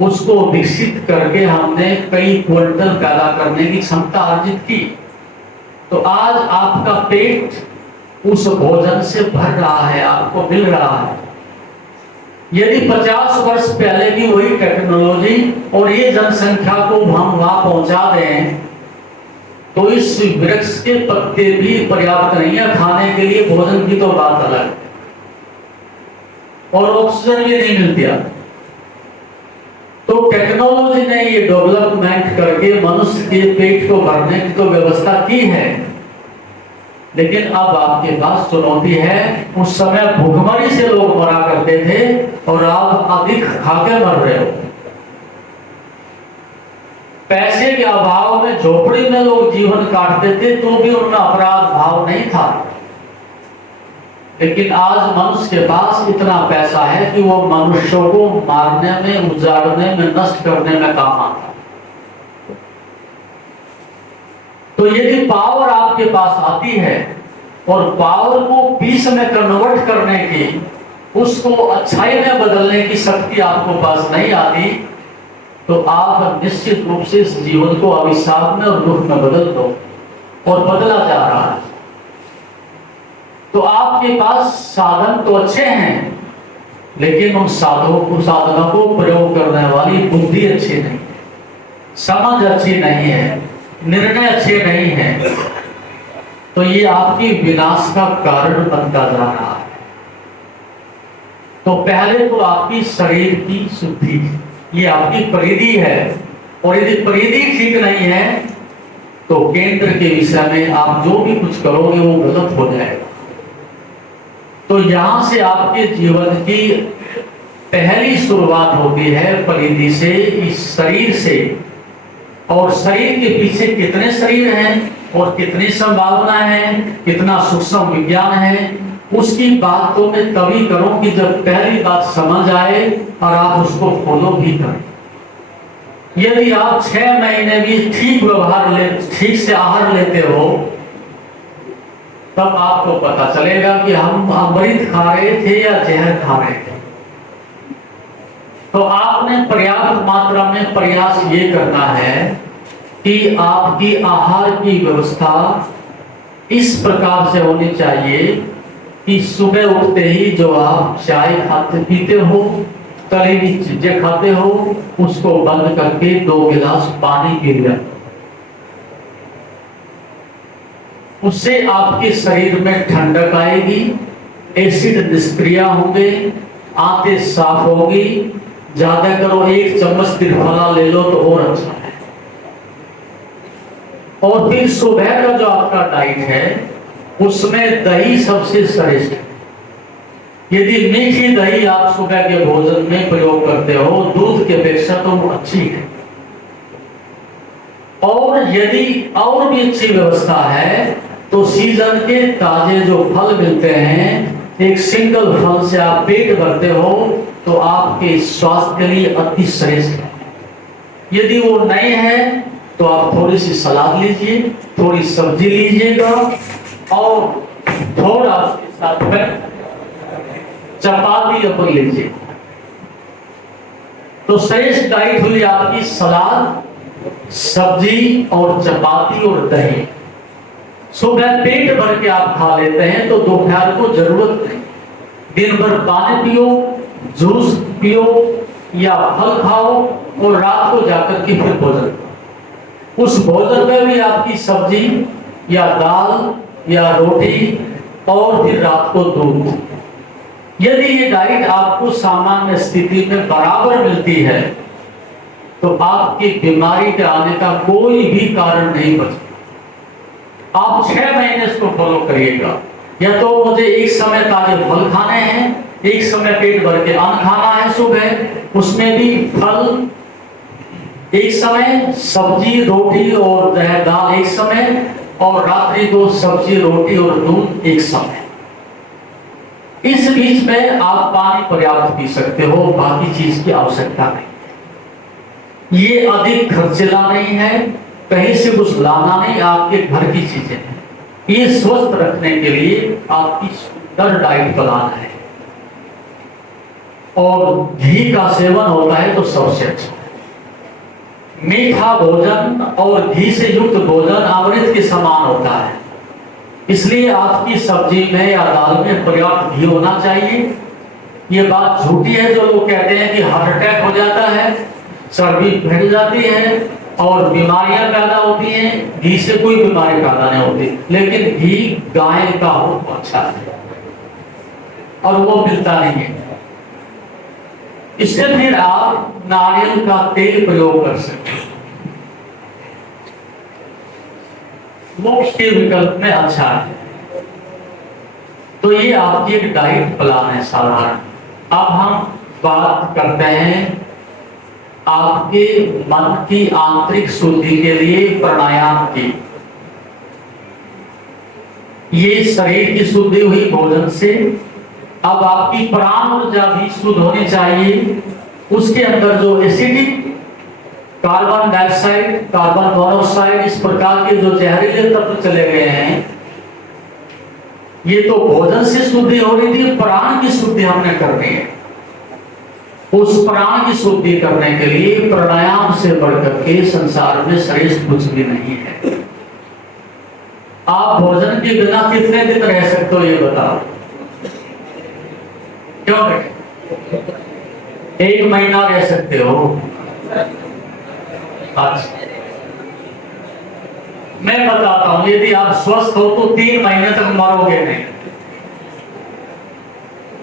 उसको विकसित करके हमने कई क्विंटल पैदा करने की क्षमता अर्जित की। तो आज आपका पेट उस भोजन से भर रहा है, आपको मिल रहा है। यदि 50 वर्ष पहले की वही टेक्नोलॉजी और ये जनसंख्या को हम वहां पहुंचा दें तो इस वृक्ष के पत्ते भी पर्याप्त नहीं है खाने के लिए, भोजन की तो बात अलग है, और ऑक्सीजन भी नहीं मिलती। तो टेक्नोलॉजी ने ये डेवलपमेंट करके मनुष्य के पेट को भरने की तो व्यवस्था की है, लेकिन अब आपके पास चुनौती है। उस समय भूखमरी से लोग मरा करते थे और आप अधिक खाके मर रहे हो। पैसे के अभाव में झोपड़ी में लोग जीवन काटते थे तो भी उनमें अपराध भाव नहीं था, लेकिन आज मनुष्य के पास इतना पैसा है कि वो मनुष्यों को मारने में, उजाड़ने में, नष्ट करने में काम आता है। तो यदि पावर आपके पास आती है और पावर को पीस में कन्वर्ट करने की, उसको अच्छाई में बदलने की शक्ति आपको पास नहीं आती, तो आप निश्चित रूप से इस जीवन को अभिशाप में और दुख में बदल दो, और बदला जा रहा है। तो आपके पास साधन तो अच्छे हैं, लेकिन उन साधनों को प्रयोग करने वाली बुद्धि अच्छी नहीं, समझ अच्छी नहीं है, निर्णय अच्छे नहीं है, तो ये आपकी विनाश का कारण बनता जा रहा है। तो पहले तो आपकी शरीर की शुद्धि, ये आपकी परिधि है, और यदि परिधि ठीक नहीं है तो केंद्र के विषय में आप जो भी कुछ करोगे वो गलत हो जाएगा। तो यहां से आपके जीवन की पहली शुरुआत होती है परिधि से, इस शरीर से। और शरीर के पीछे कितने शरीर हैं और कितनी संभावनाएं हैं, कितना सूक्ष्म विज्ञान है, उसकी बात तो मैं तभी करूं कि जब पहली बात समझ आए और आप उसको फॉलो भी करें। यदि आप 6 महीने भी ठीक से आहार लेते हो, तब आपको पता चलेगा कि हम अमृत खा रहे थे या जहर खा रहे थे। तो आपने पर्याप्त मात्रा में प्रयास ये करना है कि आपकी आहार की व्यवस्था इस प्रकार से होनी चाहिए कि सुबह उठते ही जो आप चाय खाते पीते हो, तली हुई चीजें खाते हो, उसको बंद करके 2 गिलास पानी पी लिया। उससे आपके शरीर में ठंडक आएगी, एसिड निष्क्रिय होंगे, आंतें साफ होगी। ज्यादा करो 1 चम्मच त्रिफला ले लो तो और अच्छा है। और फिर सुबह का जो आपका डाइट है उसमें दही सबसे श्रेष्ठ है। यदि मीठी दही आप सुबह के भोजन में प्रयोग करते हो, दूध के अपेक्षा तो वो अच्छी है। और यदि और भी अच्छी व्यवस्था है तो सीजन के ताजे जो फल मिलते हैं, एक सिंगल फल से आप पेट भरते हो तो आपके स्वास्थ्य के लिए अति श्रेष्ठ है। यदि वो नहीं है तो आप थोड़ी सी सलाद लीजिए, थोड़ी सब्जी लीजिएगा और थोड़ा उसके साथ में चपाती अपन लीजिए। तो श्रेष्ठ डाइट हुई आपकी सलाद, सब्जी और चपाती और दही। सुबह पेट भर के आप खा लेते हैं तो दोपहर को जरूरत नहीं। दिन भर पानी पियो, जूस पियो या फल खाओ और रात को जाकर के फिर भोजन करो। उस भोजन में भी आपकी सब्जी या दाल या रोटी और फिर रात को दूध। यदि ये डाइट आपको सामान्य स्थिति में बराबर मिलती है तो आपकी बीमारी के आने का कोई भी कारण नहीं बचता। आप 6 महीने इसको फॉलो करिएगा। या तो मुझे एक समय ताजे फल खाने हैं, एक समय पेट भर के अन्न खाना है सुबह, उसमें भी फल एक समय, सब्जी रोटी और दाल एक समय, और रात्रि को सब्जी रोटी और दूध एक समय। इस बीच में आप पानी पर्याप्त पी सकते हो, बाकी चीज की आवश्यकता नहीं। ये अधिक खर्चीला नहीं है, कहीं से कुछ लाना नहीं, आपके घर की चीजें हैं। ये स्वस्थ रखने के लिए आपकी सुंदर डाइट प्लान है। और घी का सेवन होता है तो सबसे अच्छा। मीठा भोजन और घी से युक्त भोजन अमृत के समान होता है। इसलिए आपकी सब्जी में या दाल में पर्याप्त घी होना चाहिए। ये बात झूठी है जो लोग कहते हैं कि हार्ट अटैक हो जाता है, चर्बी बढ़ जाती है और बीमारियां पैदा होती हैं। घी से कोई बीमारी पैदा नहीं होती, लेकिन घी गाय का हो तो अच्छा है और वो मिलता नहीं है। इससे फिर आप नारियल का तेल प्रयोग कर सकते हैं, मोक्ष के विकल्प में अच्छा है। तो ये आपकी एक डाइट प्लान है साधारण। अब हम बात करते हैं आपके मन की आंतरिक शुद्धि के लिए प्राणायाम की। ये शरीर की शुद्धि हुई भोजन से। अब आपकी प्राण ऊर्जा भी शुद्ध होनी चाहिए। उसके अंदर जो acidic, carbon dioxide, carbon monoxide, इस प्रकार के जो जहरीले तत्व चले गए हैं, ये तो भोजन से शुद्धि हो रही थी, प्राण की शुद्धि हमने करनी है। उस प्राण की शुद्धि करने के लिए प्राणायाम से बढ़कर के संसार में श्रेष्ठ कुछ भी नहीं है। आप भोजन के बिना कितने दिन रह सकते हो ये बताओ? क्यों रहे? 1 महीना रह सकते हो। अच्छा, मैं बताता हूं, यदि आप स्वस्थ हो तो 3 महीने तक मरोगे नहीं।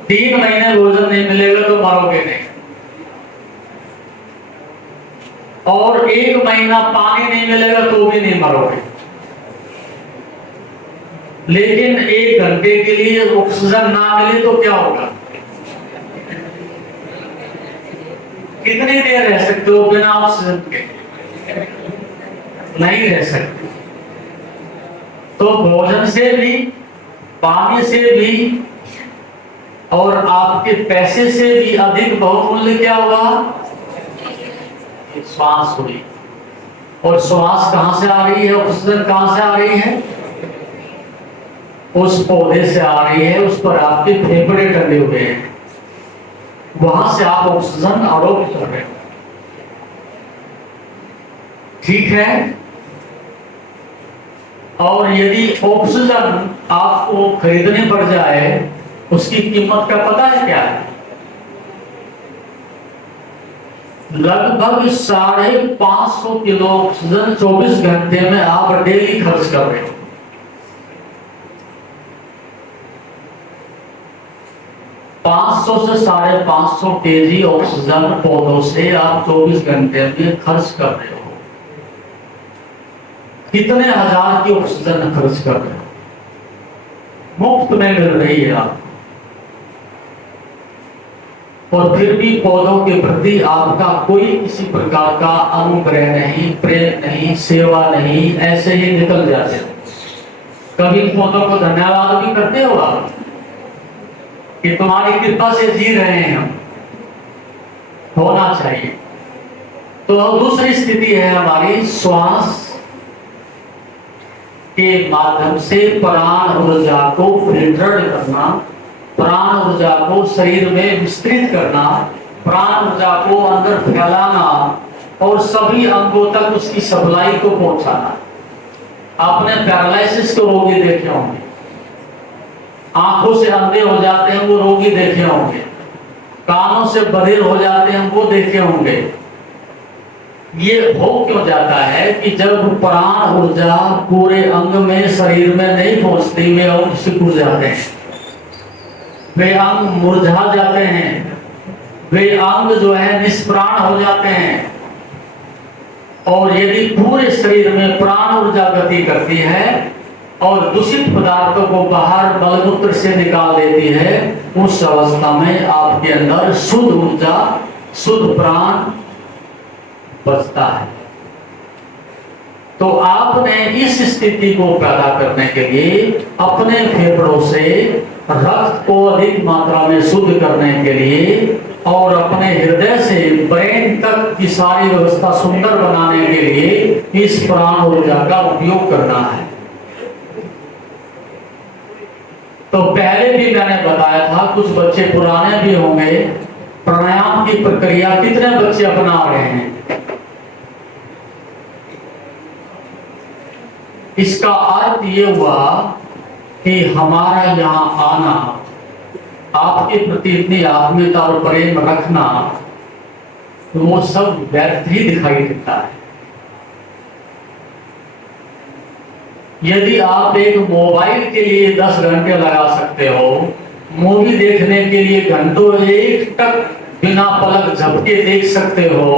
3 महीने भोजन नहीं मिलेगा तो मरोगे नहीं। और 1 महीना पानी नहीं मिलेगा तो भी नहीं मरोगे। लेकिन 1 घंटे के लिए ऑक्सीजन ना मिले तो क्या होगा? कितनी देर रह सकते हो बिना ऑक्सीजन के? नहीं रह सकते। तो भोजन से भी, पानी से भी और आपके पैसे से भी अधिक बहुमूल्य क्या होगा? श्वास हुई। और श्वास कहां से आ रही है? ऑक्सीजन कहां से आ रही है? उस पौधे से आ रही है। उस पर आपके फेफड़े टंगे हुए हैं, वहां से आप ऑक्सीजन आरोप कर रहे हो। ठीक है। और यदि ऑक्सीजन आपको खरीदने पड़ जाए, उसकी कीमत का पता है क्या है? लगभग 550 किलो ऑक्सीजन 24 घंटे में आप डेली खर्च कर रहे हो। 500 से 550 केजी ऑक्सीजन पौधों से आप 24 घंटे में खर्च कर रहे हो। कितने हजार की ऑक्सीजन खर्च कर रहे हो? मुफ्त में मिल रही है आपको। और फिर भी पौधों के प्रति आपका कोई किसी प्रकार का अनुग्रह नहीं, प्रेम नहीं, सेवा नहीं, ऐसे ही निकल जाते हो। कभी पौधों को धन्यवाद भी करते हो आप कि तुम्हारी कृपा से जी रहे हैं हम? होना चाहिए। तो दूसरी स्थिति है हमारी श्वास के माध्यम से प्राण ऊर्जा को फिल्टर करना, प्राण ऊर्जा को शरीर में विस्तृत करना, प्राण ऊर्जा को अंदर फैलाना और सभी अंगों तक उसकी सप्लाई को पहुंचाना। आपने पैरालिसिस के रोगी देखे होंगे, आंखों से अंधे हो जाते हैं वो रोगी देखे होंगे, कानों से बधिर हो जाते हैं वो देखे होंगे। ये हो क्यों जाता है कि जब प्राण ऊर्जा पूरे अंग में, शरीर में नहीं पहुंचती, वे अंग सिकुड़ जाते हैं, वे अंग मुरझा जाते हैं, वे अंग जो है निष्प्राण हो जाते हैं। और यदि पूरे शरीर में प्राण ऊर्जा गति करती है और दूषित पदार्थों को बाहर मलमूत्र से निकाल देती है, उस अवस्था में आपके अंदर शुद्ध ऊर्जा, शुद्ध प्राण बचता है। तो आपने इस स्थिति को पैदा करने के लिए अपने फेफड़ों से रक्त को अधिक मात्रा में शुद्ध करने के लिए और अपने हृदय से ब्रेन तक की सारी व्यवस्था सुंदर बनाने के लिए इस प्राण ऊर्जा का उपयोग करना है। तो पहले भी मैंने बताया था, कुछ बच्चे पुराने भी होंगे, प्राणायाम की प्रक्रिया कितने बच्चे अपना रहे हैं? इसका अर्थ ये हुआ कि हमारा यहाँ आना, आपके प्रति इतनी आत्मीयता और प्रेम रखना, वो सब व्यर्थ ही दिखाई देता है। यदि आप एक मोबाइल के लिए 10 घंटे लगा सकते हो, मूवी देखने के लिए घंटों एक तक बिना पलक झपके देख सकते हो,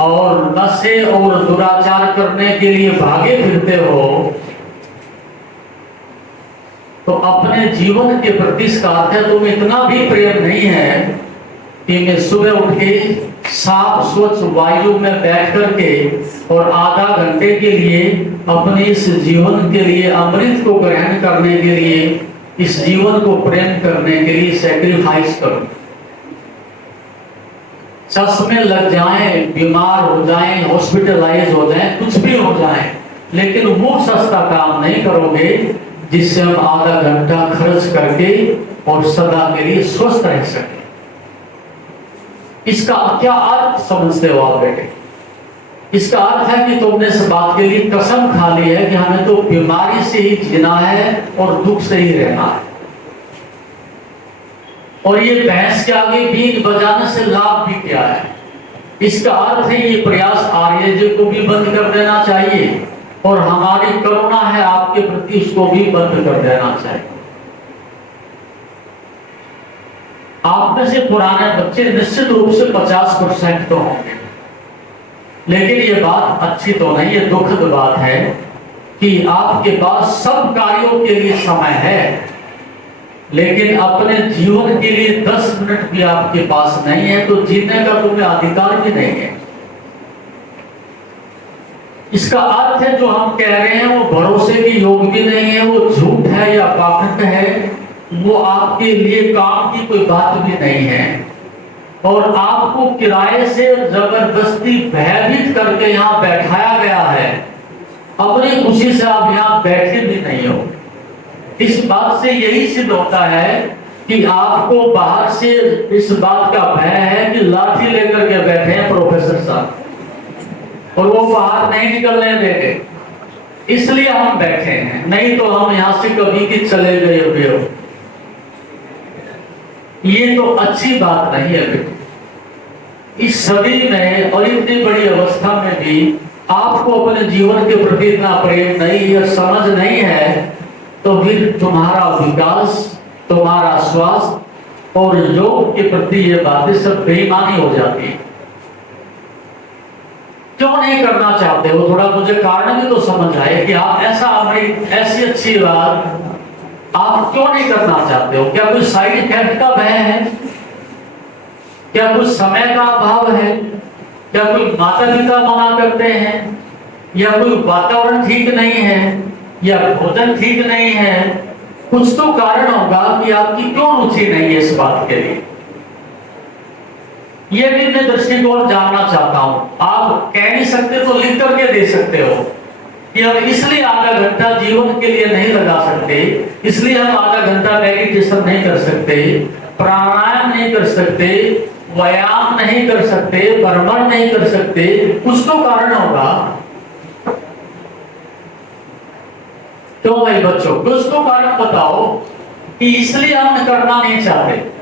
और नशे और दुराचार करने के लिए भागे फिरते हो, तो अपने जीवन के प्रति इसका अर्थ है तुम इतना भी प्रेम नहीं है कि मैं सुबह उठ के साफ स्वच्छ वायु में बैठ करके और आधा घंटे के लिए अपने इस जीवन के लिए, अमृत को ग्रहण करने के लिए, इस जीवन को प्रेम करने के लिए सैक्रिफाइस करूं। चश्मे लग जाएं, बीमार हो जाएं, हॉस्पिटलाइज हो जाएं, कुछ भी हो जाएं, लेकिन वो सस्ता काम नहीं करोगे जिससे हम आधा घंटा खर्च करके और सदा के लिए स्वस्थ रह सके। इसका क्या अर्थ समझते हो आप बेटे? इसका अर्थ है कि तुमने इस बात के लिए कसम खा ली है कि हमें तो बीमारी से ही जीना है और दुख से ही रहना है। और ये भैंस के आगे बीन बजाने से लाभ भी क्या है? इसका अर्थ है ये प्रयास आर्यजी को भी बंद कर देना चाहिए और हमारी करुणा है आपके प्रति उसको भी बंद कर देना चाहिए। आप में से पुराने बच्चे निश्चित रूप से 50% तो होंगे, लेकिन ये बात अच्छी तो नहीं, ये दुखद बात है कि आपके पास सब कार्यों के लिए समय है, लेकिन अपने जीवन के लिए 10 मिनट भी आपके पास नहीं है, तो जीने का तुम्हें अधिकार भी नहीं है। इसका अर्थ है जो हम कह रहे हैं वो भरोसे के योग भी नहीं है, वो झूठ है या पाखंड है, वो आपके लिए काम की कोई बात भी नहीं है। और आपको किराए से जबरदस्ती भयभीत करके यहाँ बैठाया गया है, अपनी खुशी से आप यहाँ बैठे भी नहीं हो। इस बात से यही सिद्ध होता है कि आपको बाहर से इस बात का भय है कि लाठी लेकर के बैठे हैं प्रोफेसर साहब और वो बाहर नहीं निकलने देंगे, इसलिए हम बैठे हैं, नहीं तो हम यहाँ से कभी की चले गए हुए हो। ये तो अच्छी बात नहीं है बेटे। इस सदी में और इतनी बड़ी अवस्था में भी आपको अपने जीवन के प्रति इतना प्रेम नहीं या समझ नहीं है, तो फिर तुम्हारा विकास, तुम्हारा स्वास्थ्य और योग के प्रति ये बातें सब बेईमानी हो जाती है। क्यों नहीं करना चाहते हो? थोड़ा मुझे कारण भी तो समझ आए कि आप ऐसी अच्छी बात आप क्यों नहीं करना चाहते हो? क्या कोई साइड इफेक्ट का भय है? क्या कुछ समय का अभाव है? क्या कोई माता पिता मना करते हैं? या कोई वातावरण ठीक नहीं है? या भोजन ठीक नहीं है? कुछ तो कारण होगा कि आपकी क्यों रुचि नहीं है इस बात के लिए। ये भी मैं दृष्टिकोण जानना चाहता हूं। आप कह नहीं सकते तो लिख करके दे सकते हो कि हम इसलिए आधा घंटा जीवन के लिए नहीं लगा सकते, इसलिए हम आधा घंटा मेडिटेशन नहीं कर सकते, प्राणायाम नहीं कर सकते, व्यायाम नहीं कर सकते, भ्रमण नहीं कर सकते। कुछ तो कारण होगा। क्यों भाई बच्चों, कुछ तो कारण बताओ कि इसलिए हम करना नहीं चाहते।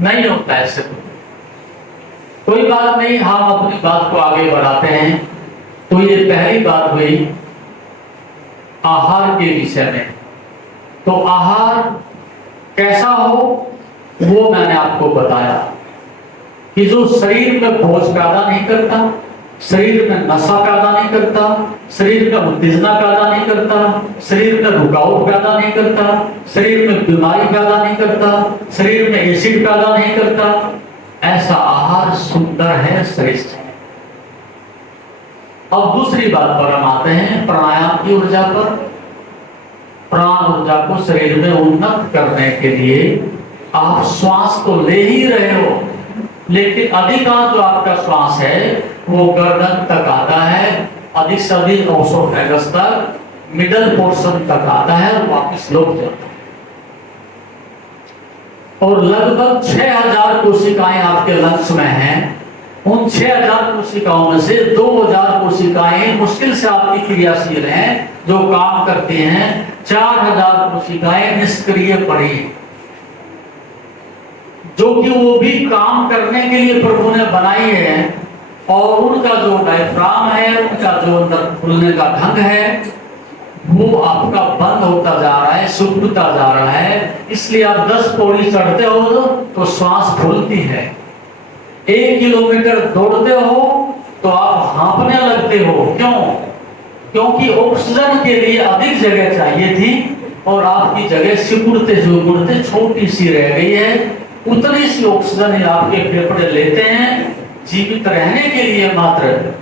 नहीं होता ऐसे तो कोई बात नहीं, हम अपनी बात को आगे बढ़ाते हैं। तो ये पहली बात हुई आहार के विषय में। तो आहार कैसा हो वो मैंने आपको बताया कि जो शरीर में बोझ पैदा नहीं करता, शरीर में नशा पैदा नहीं करता, शरीर में उत्तेजना पैदा नहीं करता, शरीर में रुकावट पैदा नहीं करता, शरीर में बीमारी पैदा नहीं करता, शरीर में एसिड पैदा नहीं करता, ऐसा आहार सुंदर है, श्रेष्ठ है। अब दूसरी बात पर हम आते हैं, प्राणायाम की ऊर्जा पर। प्राण ऊर्जा को शरीर में उन्नत करने के लिए आप श्वास तो ले ही रहे हो, लेकिन अधिकांश जो आपका श्वास है वो गर्दन तक आता है, अधिक से अधिक ओसोफेगस तक, मिडल पोर्शन तक आता है और वापस लौट जाता है। और लगभग 6000 कोशिकाएं आपके लंग्स में हैं। उन 6000 कोशिकाओं में से 2000 कोशिकाएं मुश्किल से आपकी क्रियाशील हैं, जो काम करती हैं। 4000 कोशिकाएं निष्क्रिय पड़ी हैं, जो कि वो भी काम करने के लिए प्रभु ने बनाई है। और उनका जो डायफ्राम है, उनका जो अंदर खुलने का ढंग है, वो आपका बंद होता जा रहा है, सूखता जा रहा है। इसलिए आप 10 पौड़ी चढ़ते हो तो श्वास फूलती है, 1 किलोमीटर दौड़ते हो तो आप हाँफने लगते हो। क्यों? क्योंकि ऑक्सीजन के लिए अधिक जगह चाहिए थी और आपकी जगह सिकुड़ते जुड़ते छोटी सी रह गई है। उतनी सी ऑक्सीजन ही आपके फेफड़े लेते हैं। जीवित रहने के लिए मात्र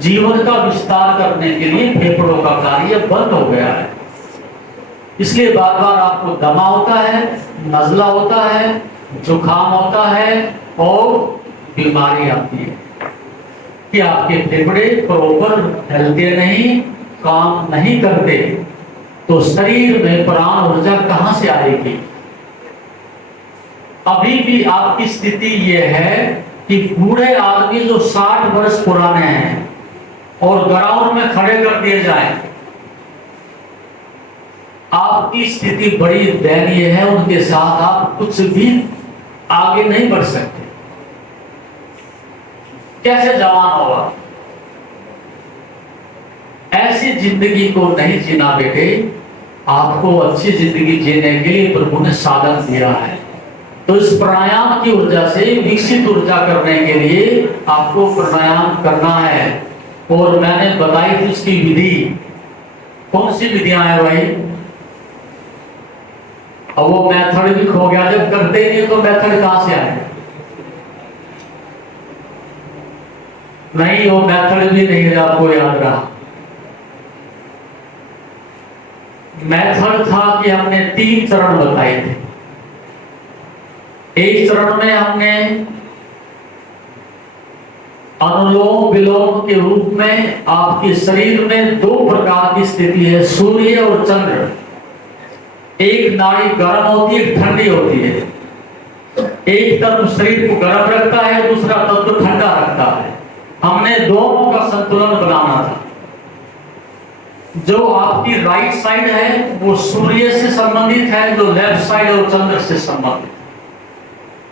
जीवन का विस्तार करने के लिए फेफड़ों का कार्य बंद हो गया है। इसलिए बार बार आपको दमा होता है, नजला होता है, जुकाम होता है और बीमारी आती है। कि आपके फेफड़े प्रॉपर हिलते नहीं, काम नहीं करते, तो शरीर में प्राण ऊर्जा कहां से आएगी? अभी भी आपकी स्थिति यह है कि बूढ़े आदमी जो 60 वर्ष पुराने हैं और ग्राउंड में खड़े कर दिए जाएं, आपकी स्थिति बड़ी दयनीय है। उनके साथ आप कुछ भी आगे नहीं बढ़ सकते। कैसे जवान होगा? ऐसी जिंदगी को नहीं जीना बेटे। आपको अच्छी जिंदगी जीने के लिए प्रभु ने साधन दिया है। तो इस प्राणायाम की ऊर्जा से विकसित ऊर्जा करने के लिए आपको प्राणायाम करना है। और मैंने बताई थी उसकी विधि। कौन सी विधियां हैं भाई? अब वो मेथड भी खो गया। जब करते ही नहीं तो मेथड कहां से आए? नहीं, वो मेथड भी नहीं आपको याद रहा। मेथड था कि हमने 3 चरण बताए थे। एक चरण में हमने अनुलोम विलोम के रूप में आपके शरीर में 2 प्रकार की स्थिति है, सूर्य और चंद्र। एक नाड़ी गर्म होती है, ठंडी होती है। एक तरफ शरीर को गर्म रखता है, दूसरा तत्व ठंडा रखता है। हमने दोनों का संतुलन बनाना था। जो आपकी राइट साइड है वो सूर्य से संबंधित है, जो लेफ्ट साइड है वो चंद्र से संबंधित।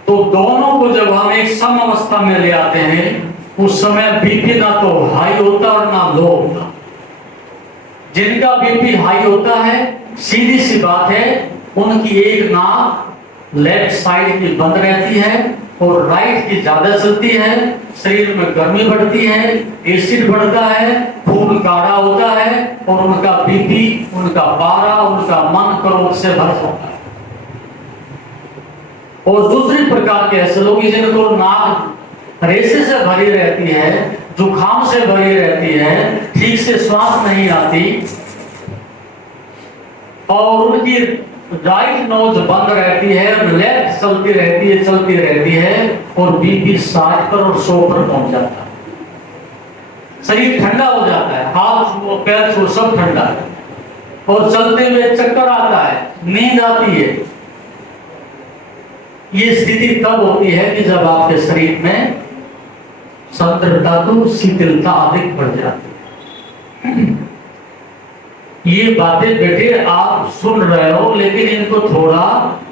तो दोनों को जब हम एक सम अवस्था में ले आते हैं, उस समय बीपी ना तो हाई होता और ना लो होता। जिनका बीपी हाई होता है, सीधी सी बात है, उनकी एक नाक लेफ्ट साइड की बंद रहती है और राइट की ज्यादा चलती है। शरीर में गर्मी बढ़ती है, एसिड बढ़ता है, खून गाढ़ा होता है और उनका बीपी, उनका पारा, उनका मन क्रोध से भर जाता है। और दूसरी प्रकार के ऐसे लोग जिनको नाक रेशे से भरी रहती है, जुकाम से भरी रहती है, ठीक से श्वास नहीं आती और उनकी राइट नोज बंद रहती है, लेफ्ट चलती रहती है और बीपी 60 पर और 100 पर पहुंच जाता है। शरीर ठंडा हो जाता है, हाथ छुओ, पैर छुओ, सब ठंडा है और चलते हुए चक्कर आता है, नींद आती है। ये स्थिति तब होती है कि जब आपके शरीर में सांद्रता तो शीतलता अधिक बढ़ जाती है। ये बातें बेटे आप सुन रहे हो, लेकिन इनको थोड़ा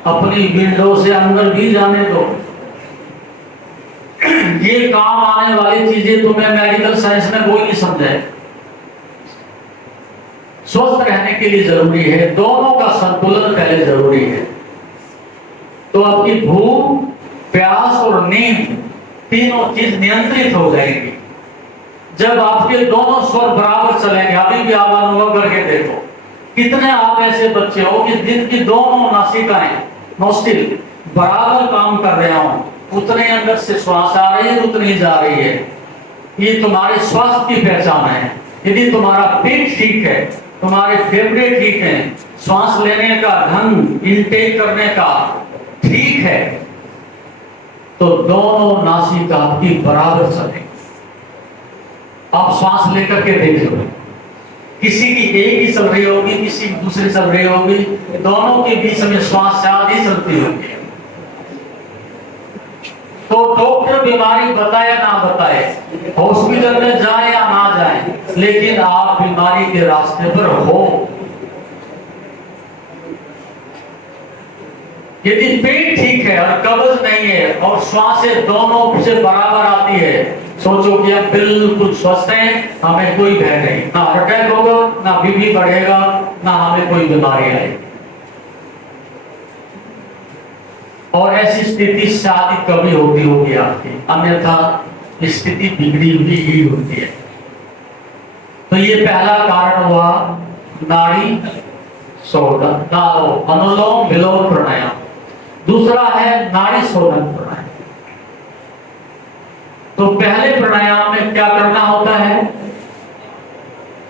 अपनी विंडो से अंदर भी जाने दो। ये काम आने वाली चीजें तुम्हें मेडिकल साइंस में कोई नहीं समझाए। स्वस्थ रहने के लिए जरूरी है, दोनों का संतुलन पहले जरूरी है। तो आपकी भूख, प्यास और नींद तीनों चीज नियंत्रित हो जाएंगी जब आपके दोनों स्वर बराबर चलेंगे। अभी भी आप अनुभव करके देखो, कितने आप ऐसे बच्चे हो कि जिनकी दोनों नासिकाएं, नोस्टिल बराबर काम कर रहे हो, उतने अंदर से श्वास आ रही है, उतनी जा रही है। ये तुम्हारे स्वास्थ्य की पहचान है। यदि तुम्हारा पेट ठीक है, तुम्हारे फेफड़े ठीक हैं, श्वास लेने का ढंग, इनटेक करने का ठीक है, तो दोनों नासिका आपकी बराबर चलेंगे। आप श्वास लेकर के देख लो, किसी की एक ही चल रही होगी, किसी की दूसरी चल रही होगी, दोनों के बीच में श्वास आधी चलती होगी। तो डॉक्टर बीमारी बताए ना बताए, हॉस्पिटल में जाए या ना जाए, लेकिन आप बीमारी के रास्ते पर हो। यदि पेट ठीक है और कब्ज नहीं है और श्वासें दोनों से बराबर आती है, सोचो कि हम बिल्कुल स्वस्थ हैं, हमें कोई भय नहीं, ना अटैक होगा, ना बीपी बढ़ेगा, ना हमें कोई बीमारी आएगी। और ऐसी स्थिति शायद कभी होती होगी आपकी, अन्यथा स्थिति बिगड़ी हुई ही होती है। तो ये पहला कारण हुआ नाड़ी शोधन, अनुलोम विलोम प्राणायाम। दूसरा है नाड़ी शोधन प्राणायाम। तो पहले प्राणायाम में क्या करना होता है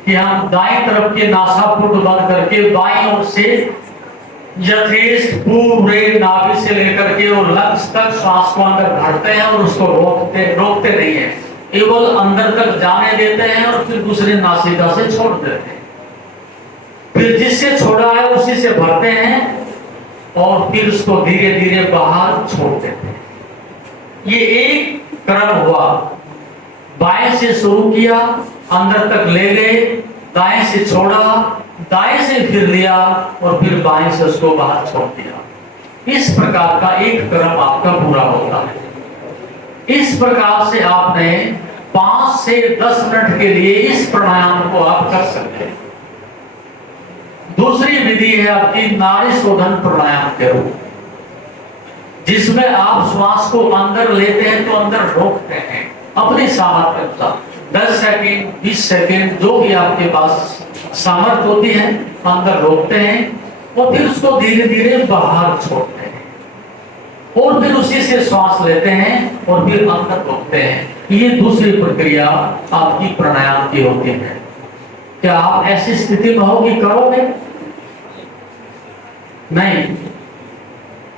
कि हम दाएं तरफ के नासापुट बंद करके बाईं ओर से यथेष्ट पूरे नाभि से लेकर के और लक्ष्य तक श्वास को अंदर भरते हैं और उसको रोकते नहीं है। केवल अंदर तक जाने देते हैं और फिर दूसरी नासिका से छोड़ देते हैं। फिर जिससे छोड़ा है उसी से भरते हैं और फिर उसको धीरे धीरे बाहर छोड़ देते हैं। ये एक क्रम हुआ। बाएं से शुरू किया, अंदर तक ले गए, दाएं से छोड़ा, दाएं से फिर लिया और फिर बाएं से उसको बाहर छोड़ दिया। इस प्रकार का एक क्रम आपका पूरा होता है। इस प्रकार से आपने 5 से 10 मिनट के लिए इस प्राणायाम को आप कर सकते हैं। दूसरी विधि है आपकी नाड़ी शोधन प्राणायाम के रूप, जिसमें आप श्वास को अंदर लेते हैं तो अंदर रोकते हैं अपनी सामर्थ्य अनुसार 10 सेकंड 20 सेकंड जो भी आपके पास सामर्थ्य होती है, अंदर रोकते हैं और फिर उसको धीरे धीरे बाहर छोड़ते हैं और फिर उसी से श्वास लेते हैं और फिर अंदर रोकते हैं। ये दूसरी प्रक्रिया आपकी प्राणायाम की होती है। क्या आप ऐसी स्थिति में हो कि करोगे? नहीं,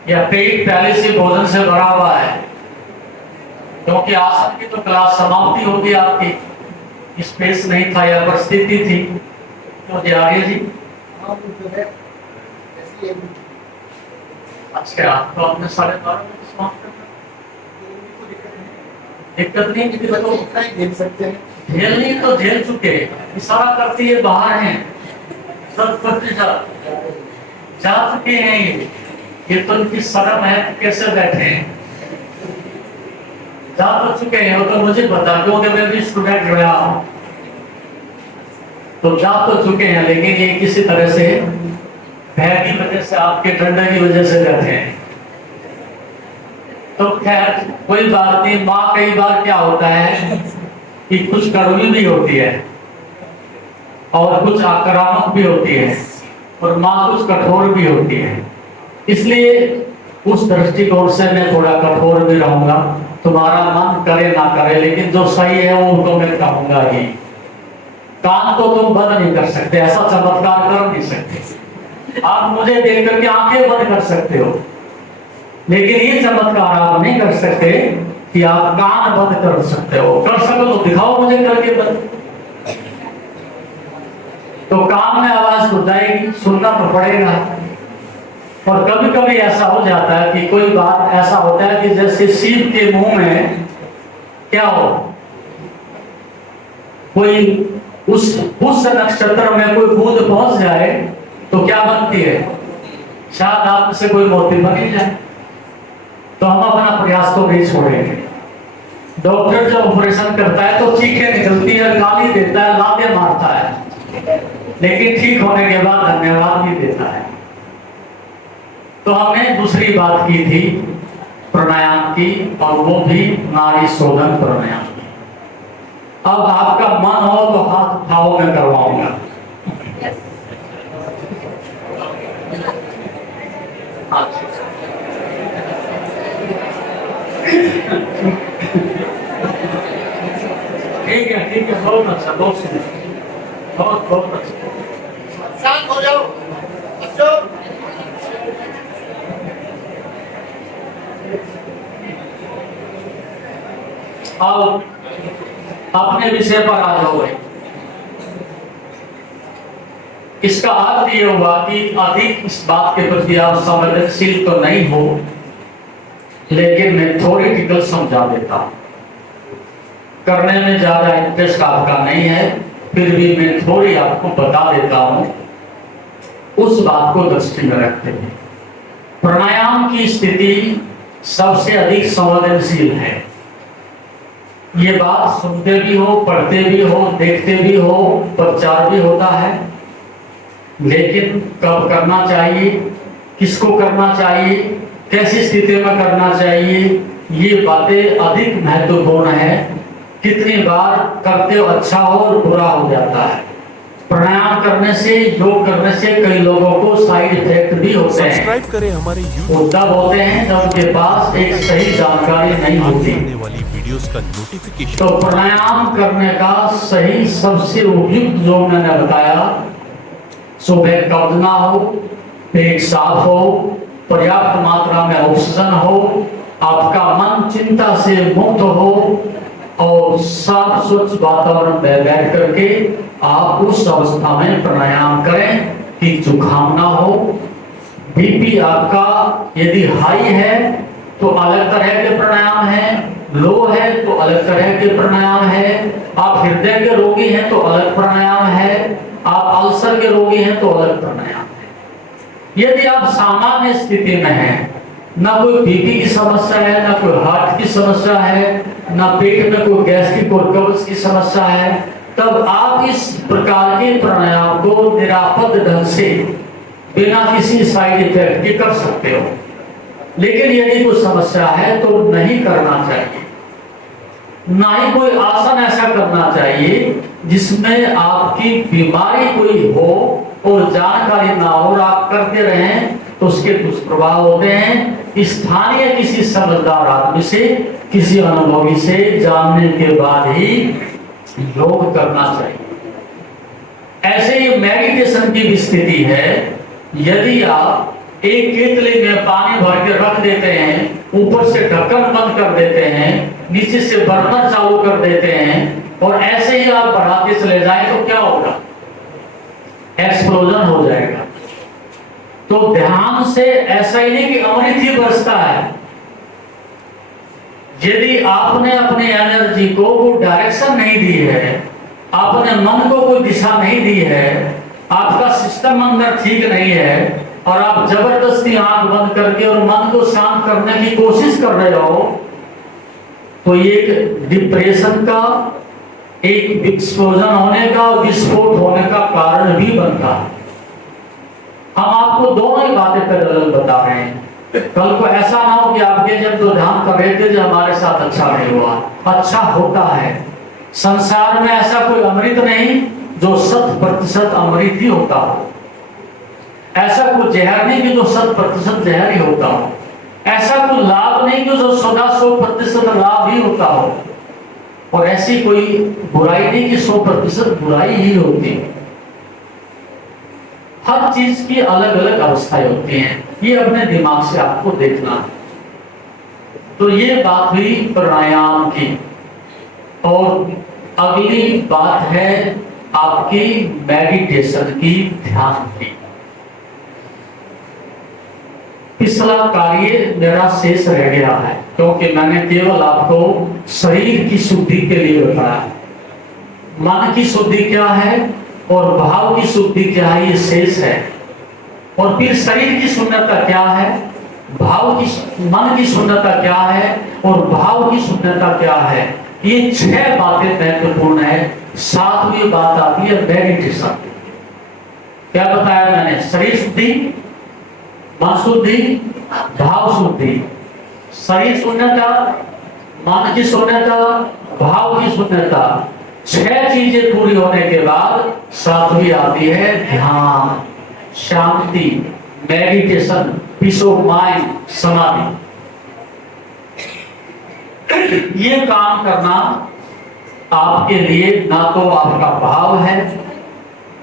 या पेट पहले से भोजन से भरा हुआ है? क्योंकि आसन की तो क्लास समाप्ति होगी आपकी, स्पेस नहीं था या परिस्थिति थी। तो जी आगे जी। अच्छा, तो आपने 12:30 समाप्त करना, दिक्कत नहीं किसी को झेल सकते हैं। झेलनी तो झेल चुके, इशारा करती है बाहर हैं, सब जा चुके हैं। ये तो उनकी शर्म है, कैसे बैठे हैं? जा तो चुके हैं, वो तो मुझे बता दो कि मैं भी स्टूडेंट रहा हूं, तो जा तो चुके हैं, लेकिन ये किसी तरह से भय की वजह से, आपके डंडे की वजह से बैठे हैं। तो खैर कोई बात नहीं। माँ कई बार क्या होता है कि कुछ कड़वी भी होती है और कुछ आक्रामक भी होती है और माँ कुछ कठोर भी होती है, इसलिए उस दृष्टिकोण से मैं थोड़ा कठोर भी रहूंगा। तुम्हारा मन करे ना करे, लेकिन जो सही है वो तो मैं कहूंगा ही। कान को तुम बंद नहीं कर सकते, ऐसा चमत्कार कर नहीं सकते। आप मुझे देख करके आंखें बंद कर सकते हो, लेकिन ये चमत्कार आप नहीं कर सकते कि आप कान बंद कर सकते हो। कर सको तो दिखाओ मुझे करके बंद। तो कान में आवाज तो जाएगी, सुनना तो पड़ेगा। और कभी कभी ऐसा हो जाता है कि कोई बात ऐसा होता है कि जैसे सीप के मुंह में क्या हो, कोई उस नक्षत्र में कोई बूंद पहुंच जाए तो क्या बनती है? शायद आप से कोई मोती बन जाए। तो हम अपना प्रयास तो नहीं छोड़ेंगे। डॉक्टर जब ऑपरेशन करता है तो चीखें निकलती है, गाली देता है, लाते मारता है, लेकिन ठीक होने के बाद धन्यवाद भी देता है। तो हमने दूसरी बात की थी प्राणायाम की, और वो भी नाड़ी शोधन प्राणायाम की। अब आपका मन हो तो हाथ उठाओ, मैं करवाऊंगा। ठीक है, बहुत अच्छा, बहुत सुंदर, बहुत अच्छा। शांत हो जाओ बच्चों। अब अपने विषय पर आ जाओ। इसका अर्थ ये हुआ कि अधिक इस बात के प्रति आप संवेदनशील तो नहीं हो, लेकिन मैं थ्योरेटिकल समझा देता हूं। करने में ज्यादा इंटरेस्ट आपका नहीं है, फिर भी मैं थोड़ी आपको बता देता हूं, उस बात को दृष्टि में रखते हैं। प्राणायाम की स्थिति सबसे अधिक संवेदनशील है। ये बात सुनते भी हो, पढ़ते भी हो, देखते भी हो, प्रचार भी होता है, लेकिन कब करना चाहिए, किसको करना चाहिए, कैसी स्थिति में करना चाहिए, ये बातें अधिक महत्वपूर्ण है। कितनी बार करते हो अच्छा हो और बुरा हो जाता है। प्राणायाम करने से, योग करने से कई लोगों को साइड इफेक्ट भी होते हैं। सब्सक्राइब करें हमारे वो तब होते हैं जब उनके पास एक सही जानकारी नहीं होती। आने वाली वीडियोस का नोटिफिकेशन। तो प्राणायाम करने का सही सबसे उपयुक्त जो मैंने बताया, सुबह कब्ज हो, पेट साफ हो, पर्याप्त मात्रा में ऑक्सीजन हो, आपका मन चिंता से मुक्त हो, और साफ स्वच्छ वातावरण में बैठ करके आप उस अवस्था में प्राणायाम करें कि जुकाम ना हो। बीपी आपका यदि हाई है तो अलग तरह के प्राणायाम है, लो है तो अलग तरह के प्राणायाम है, आप हृदय के रोगी हैं तो अलग प्राणायाम है, आप अल्सर के रोगी हैं तो अलग प्राणायाम है। यदि आप सामान्य स्थिति में हैं, ना कोई बीपी की समस्या है, ना कोई हार्ट की समस्या है, ना पेट में कोई गैस्ट्रिक और कब्ज की समस्या है, तब आप इस प्रकार के प्राणायाम को निरापद ढंग से बिना किसी साइड इफेक्ट के कर सकते हो। लेकिन यदि कोई समस्या है तो नहीं करना चाहिए, ना ही कोई आसन ऐसा करना चाहिए जिसमें आपकी बीमारी कोई हो और जानकारी ना हो और आप करते रहें तो उसके दुष्प्रभाव होते हैं। स्थानीय किसी समझदार आदमी से, किसी अनुभवी से जानने के बाद ही योग करना चाहिए। ऐसे ही मेडिटेशन की भी स्थिति है। यदि आप एक केतली में पानी भर के रख देते हैं, ऊपर से ढक्कन बंद कर देते हैं, नीचे से बर्नर चालू कर देते हैं और ऐसे ही आप बढ़ाते चले जाएं तो क्या होगा? एक्सप्लोजन हो जाएगा। तो ध्यान से ऐसा ही नहीं कि अमृत ही बरसता है। यदि आपने अपनी एनर्जी को कोई डायरेक्शन नहीं दी है, आपने मन को कोई दिशा नहीं दी है, आपका सिस्टम अंदर ठीक नहीं है और आप जबरदस्ती आंख बंद करके और मन को शांत करने की कोशिश कर रहे हो, तो ये एक डिप्रेशन का, एक एक्सप्लोजन होने का, विस्फोट होने का कारण भी बनता है। हम आपको दोनों ही बातें पैरेलल बता रहे हैं। कल को ऐसा ना हो कि आपके जब तो ध्यान कर रहे थे जो हमारे साथ अच्छा नहीं हुआ। अच्छा होता है। संसार में ऐसा कोई अमृत नहीं जो 100% अमृत ही होता हो। ऐसा कोई जहर नहीं कि जो 100% जहर ही होता हो। ऐसा कोई लाभ नहीं कि जो सदा 100% लाभ ही होता हो। और ऐसी कोई बुराई नहीं कि 100% बुराई ही होती है। हर चीज की अलग अलग अवस्थाएं होती हैं। ये अपने दिमाग से आपको देखना है। तो ये बात हुई प्राणायाम की। और अगली बात है आपकी मेडिटेशन की, ध्यान की। पिछला कार्य मेरा शेष रह गया है क्योंकि मैंने केवल आपको शरीर की शुद्धि के लिए बताया। मन की शुद्धि क्या है और भाव की शुद्धि क्या है, ये शेष है। और फिर शरीर की शून्यता क्या है, भाव की, मन की शून्यता क्या है और भाव की शून्यता क्या है, ये 6 बातें महत्वपूर्ण है। 7वीं बात आती है मेडिटेशन। क्या बताया मैंने? शरीर शुद्धि, मन शुद्धि, भाव शुद्धि, शरीर शून्यता, मन की शून्यता, भाव की शून्यता। 6 चीजें पूरी होने के बाद 7वीं आती है ध्यान, शांति, मेडिटेशन, पीस ऑफ माइंड, समाधि। ये काम करना आपके लिए ना तो आपका भाव है,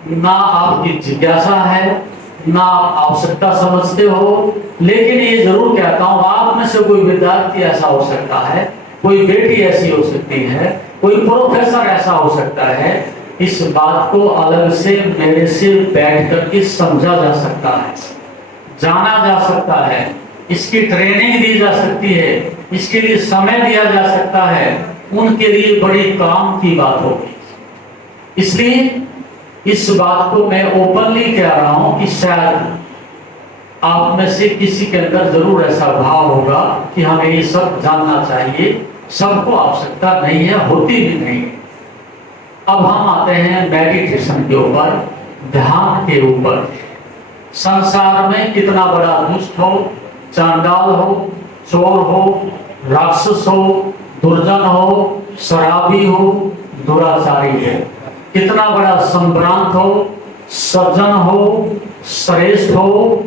ना आपकी जिज्ञासा है, ना आप आवश्यकता समझते हो। लेकिन ये जरूर कहता हूं, आप में से कोई विद्यार्थी ऐसा हो सकता है, कोई बेटी ऐसी हो सकती है, कोई प्रोफेसर ऐसा हो सकता है। इस बात को अलग से मेरे से बैठ करके समझा जा सकता है, जाना जा सकता है, इसकी ट्रेनिंग दी जा सकती है, इसके लिए समय दिया जा सकता है। उनके लिए बड़ी काम की बात होगी। इसलिए इस बात को मैं ओपनली कह रहा हूं कि शायद आप में से किसी के अंदर जरूर ऐसा भाव होगा कि हमें ये सब जानना चाहिए। सबको आवश्यकता नहीं है, होती भी नहीं है। अब हम आते हैं मेडिटेशन के ऊपर, ध्यान के ऊपर। संसार में कितना बड़ा दुष्ट हो, चांडाल हो, चोर हो, राक्षस हो, दुर्जन हो, शराबी हो, दुराचारी हो, कितना बड़ा संभ्रांत हो, सज्जन हो, श्रेष्ठ हो,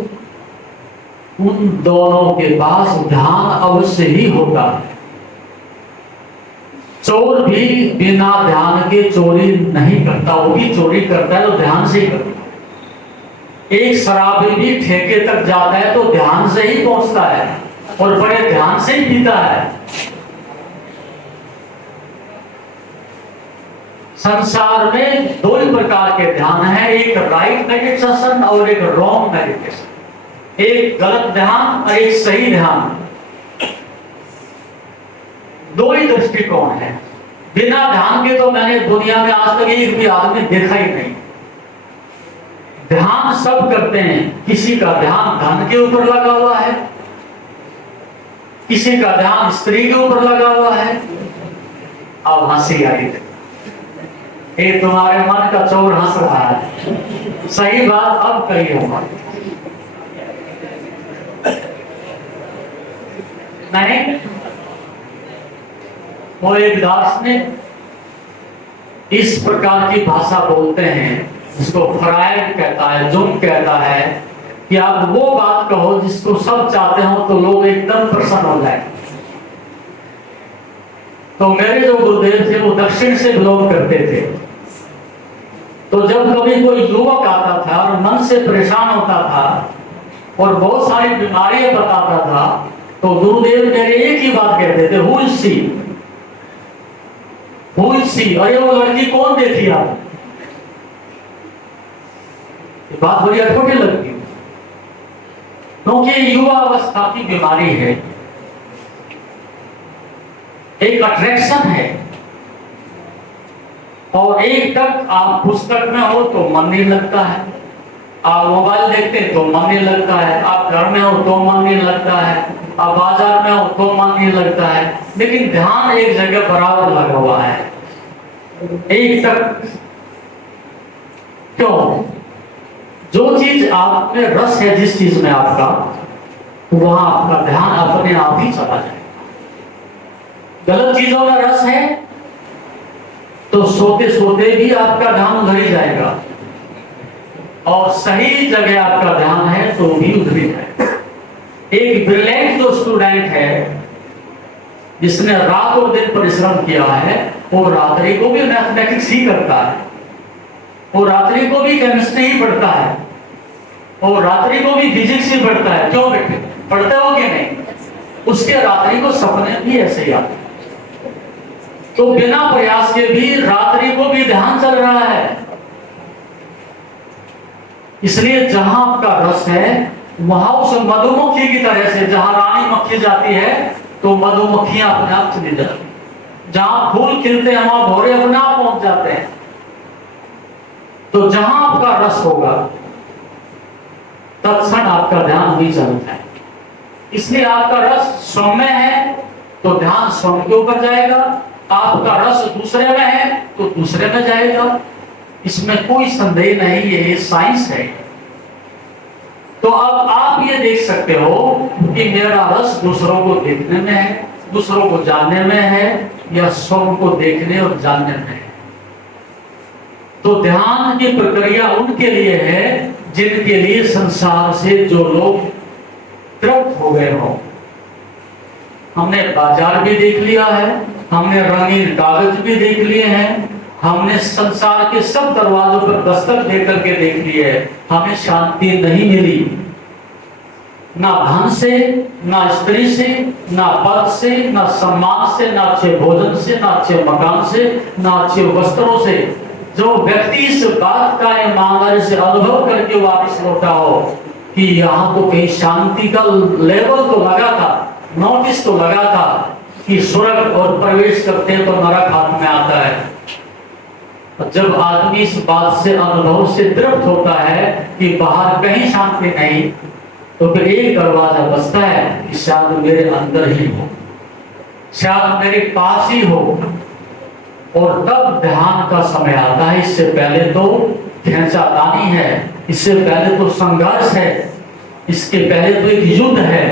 उन दोनों के पास ध्यान अवश्य ही होता है। चोर भी बिना ध्यान के चोरी नहीं करता, वो भी चोरी करता है तो ध्यान से ही करता है। एक शराबी भी ठेके तक जाता है तो ध्यान से ही पहुंचता है और बड़े ध्यान से ही पीता है। संसार में दो ही प्रकार के ध्यान है, एक राइट मेडिटेशन और एक रॉन्ग मेडिटेशन। एक गलत ध्यान और एक सही ध्यान, दो ही दृष्टिकोण है। बिना ध्यान के तो मैंने दुनिया में आज तक एक भी आदमी देखा ही नहीं। ध्यान सब करते हैं, किसी का ध्यान धन के ऊपर लगा हुआ है, किसी का ध्यान स्त्री के ऊपर लगा हुआ है। अब हंसी आई, ये तुम्हारे मन का चोर हंस रहा है। सही बात अब कही हमारी नहीं। वो एक दार्शनिक इस प्रकार की भाषा बोलते हैं, जिसको फ्रायड कहता है, जुंग कहता है कि आप वो बात कहो जिसको सब चाहते हो तो लोग एकदम प्रसन्न हो जाए। तो मेरे जो गुरुदेव थे वो दक्षिण से बिलोंग करते थे। तो जब कभी कोई युवक आता था और मन से परेशान होता था और बहुत सारी बीमारियां बताता था, तो गुरुदेव मेरे एक ही बात कहते थे, who is she, who is she, अरे वो लड़की कौन देखी आप? ये बात बड़ी अटपटी लगती, क्योंकि युवा अवस्था की बीमारी है, एक अट्रैक्शन है। और एक तक आप पुस्तक में हो तो मन नहीं लगता है, आप मोबाइल देखते हैं तो मन नहीं लगता है, आप घर में हो तो मन नहीं लगता है, आप बाजार में हो तो मन नहीं लगता है, लेकिन ध्यान एक जगह बराबर लगा हुआ है एक तक। क्यों? जो चीज आप में रस है, जिस चीज में आपका, वहां आपका ध्यान अपने आप ही चला जाए। गलत चीजों में रस है तो सोते सोते भी आपका ध्यान उधर ही जाएगा, और सही जगह आपका ध्यान है तो भी उधर ही जाएगा। एक ब्रिलियंट जो स्टूडेंट है, जिसने रात और दिन परिश्रम किया है, वो रात्रि को भी मैथमेटिक्स ही करता है, वो रात्रि को भी केमिस्ट्री ही पढ़ता है, और रात्रि को भी फिजिक्स ही पढ़ता है। क्यों बेटे, पढ़ते हो कि नहीं? उसके रात्रि को सपने भी ऐसे ही आते। तो बिना प्रयास के भी रात्रि को भी ध्यान चल रहा है। इसलिए जहां आपका रस है वहां उस मधुमक्खी की तरह से, जहां रानी मक्खी जाती है तो मधुमक्खियां अपने आप चली जाती हैं, जहां फूल खिलते हैं वहां भौरे अपने आप पहुंच जाते हैं। तो जहां आपका रस होगा तत्क्षण आपका ध्यान वही चलता है। इसलिए आपका रस सौम्य है तो ध्यान सौम्य के ऊपर जाएगा, आपका रस दूसरे में है तो दूसरे में जाएगा। इसमें कोई संदेह नहीं, ये साइंस है। तो अब आप ये देख सकते हो कि मेरा रस दूसरों को देखने में है, दूसरों को जानने में है, या स्वयं को देखने और जानने में है। तो ध्यान की प्रक्रिया उनके लिए है जिनके लिए संसार से जो लोग तृप्त हो गए हो। हमने बाजार भी देख लिया है, हमने रंगीन कागज भी देख लिए हैं, हमने संसार के सब दरवाजों पर दस्तक दे करके देख लिए है, हमें शांति नहीं मिली। ना धन से, ना स्त्री से, ना पद से, ना सम्मान से, ना अच्छे भोजन से, ना अच्छे मकान से, ना अच्छे वस्त्रों से। जो व्यक्ति इस बात का ईमानदारी से अनुभव करके वापस लौटा हो कि यहाँ तो कहीं शांति का लेवल तो लगा था, नोटिस तो लगा था कि स्वर्ग और प्रवेश करते हैं तो नरक हाथ में आता है। जब आदमी इस बात से अनुभव से तृप्त होता है कि बाहर कहीं शांति नहीं, तो फिर एक दरवाजा बचता है कि शायद मेरे अंदर ही हो, शायद मेरे पास ही हो। और तब ध्यान का समय आता है। इससे पहले तो खींचातानी है, इससे पहले तो संघर्ष है, इसके पहले तो एक युद्ध है।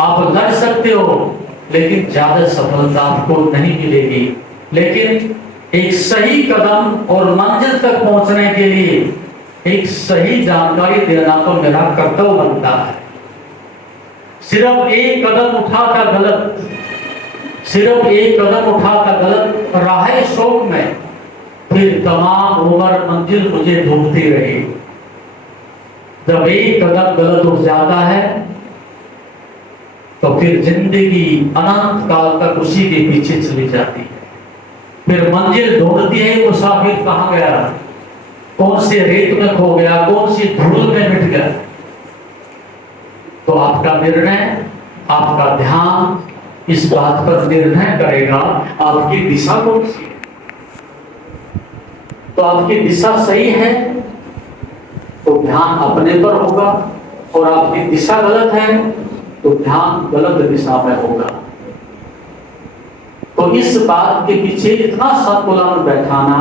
आप लड़ सकते हो लेकिन ज्यादा सफलता आपको नहीं मिलेगी। लेकिन एक सही कदम और मंजिल तक पहुंचने के लिए एक सही जानकारी देना तो मेरा कर्तव्य बनता है। सिर्फ एक कदम उठा था गलत, सिर्फ एक कदम उठा था गलत राहे शोक में, फिर तमाम उम्र मंजिल मुझे ढूंढती रही। जब एक कदम गलत उठ जाता है तो फिर जिंदगी अनंत काल तक उसी के पीछे चली जाती है। फिर मंजिल ढूंढती है मुसाफिर कहाँ गया, कौन से रेत में खो गया, कौन सी धूल में मिट गया। तो आपका निर्णय, आपका ध्यान इस बात पर निर्णय करेगा आपकी दिशा कौन सी है। तो आपकी दिशा सही है तो ध्यान अपने पर होगा, और आपकी दिशा गलत है तो ध्यान गलत दिशा में होगा। तो इस बात के पीछे इतना संतुलन बैठाना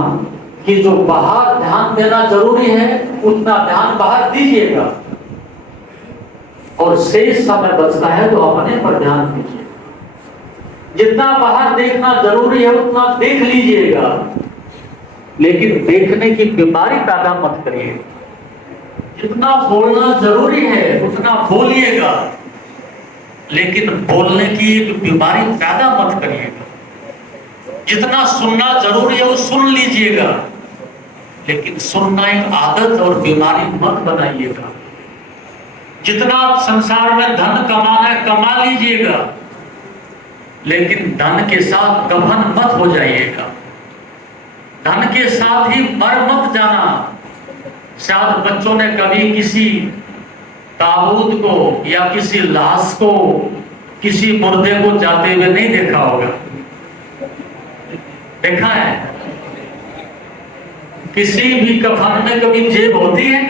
कि जो बाहर ध्यान देना जरूरी है उतना ध्यान बाहर दीजिएगा, और शेष समय बचता है तो अपने पर ध्यान दीजिए। जितना बाहर देखना जरूरी है उतना देख लीजिएगा, लेकिन देखने की बीमारी पैदा मत करिए। जितना बोलना जरूरी है उतना बोलिएगा, लेकिन बोलने की एक बीमारी पैदा मत करिएगा। जितना सुनना जरूरी है वो सुन लीजिएगा, लेकिन सुनना एक आदत और बीमारी मत बनाइएगा। जितना संसार में धन कमाना है कमा लीजिएगा, लेकिन धन के साथ गबन मत हो जाइएगा। धन के साथ ही मर मत जाना। शायद बच्चों ने कभी किसी ताबूत को या किसी लाश को, किसी मुर्दे को जाते हुए नहीं देखा होगा। देखा है? किसी भी कफन में कभी जेब होती है?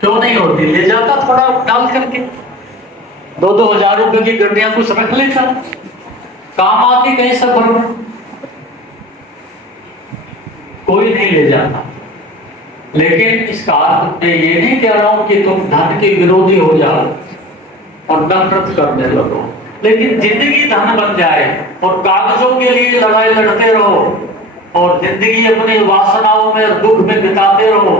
क्यों नहीं होती? ले जाता थोड़ा डाल करके, 2-2 हजार रुपए की गड्डियां कुछ रख लेता, काम आती कहीं सफर में। कोई नहीं ले जाता। लेकिन इसका अर्थ मैं ये नहीं कह रहा हूं कि तुम धन के विरोधी हो जाओ और नफरत करने लगो, लेकिन जिंदगी धन बन जाए और कागजों के लिए लड़ाई लड़ते रहो और जिंदगी अपनी वासनाओं में दुख में बिताते रहो,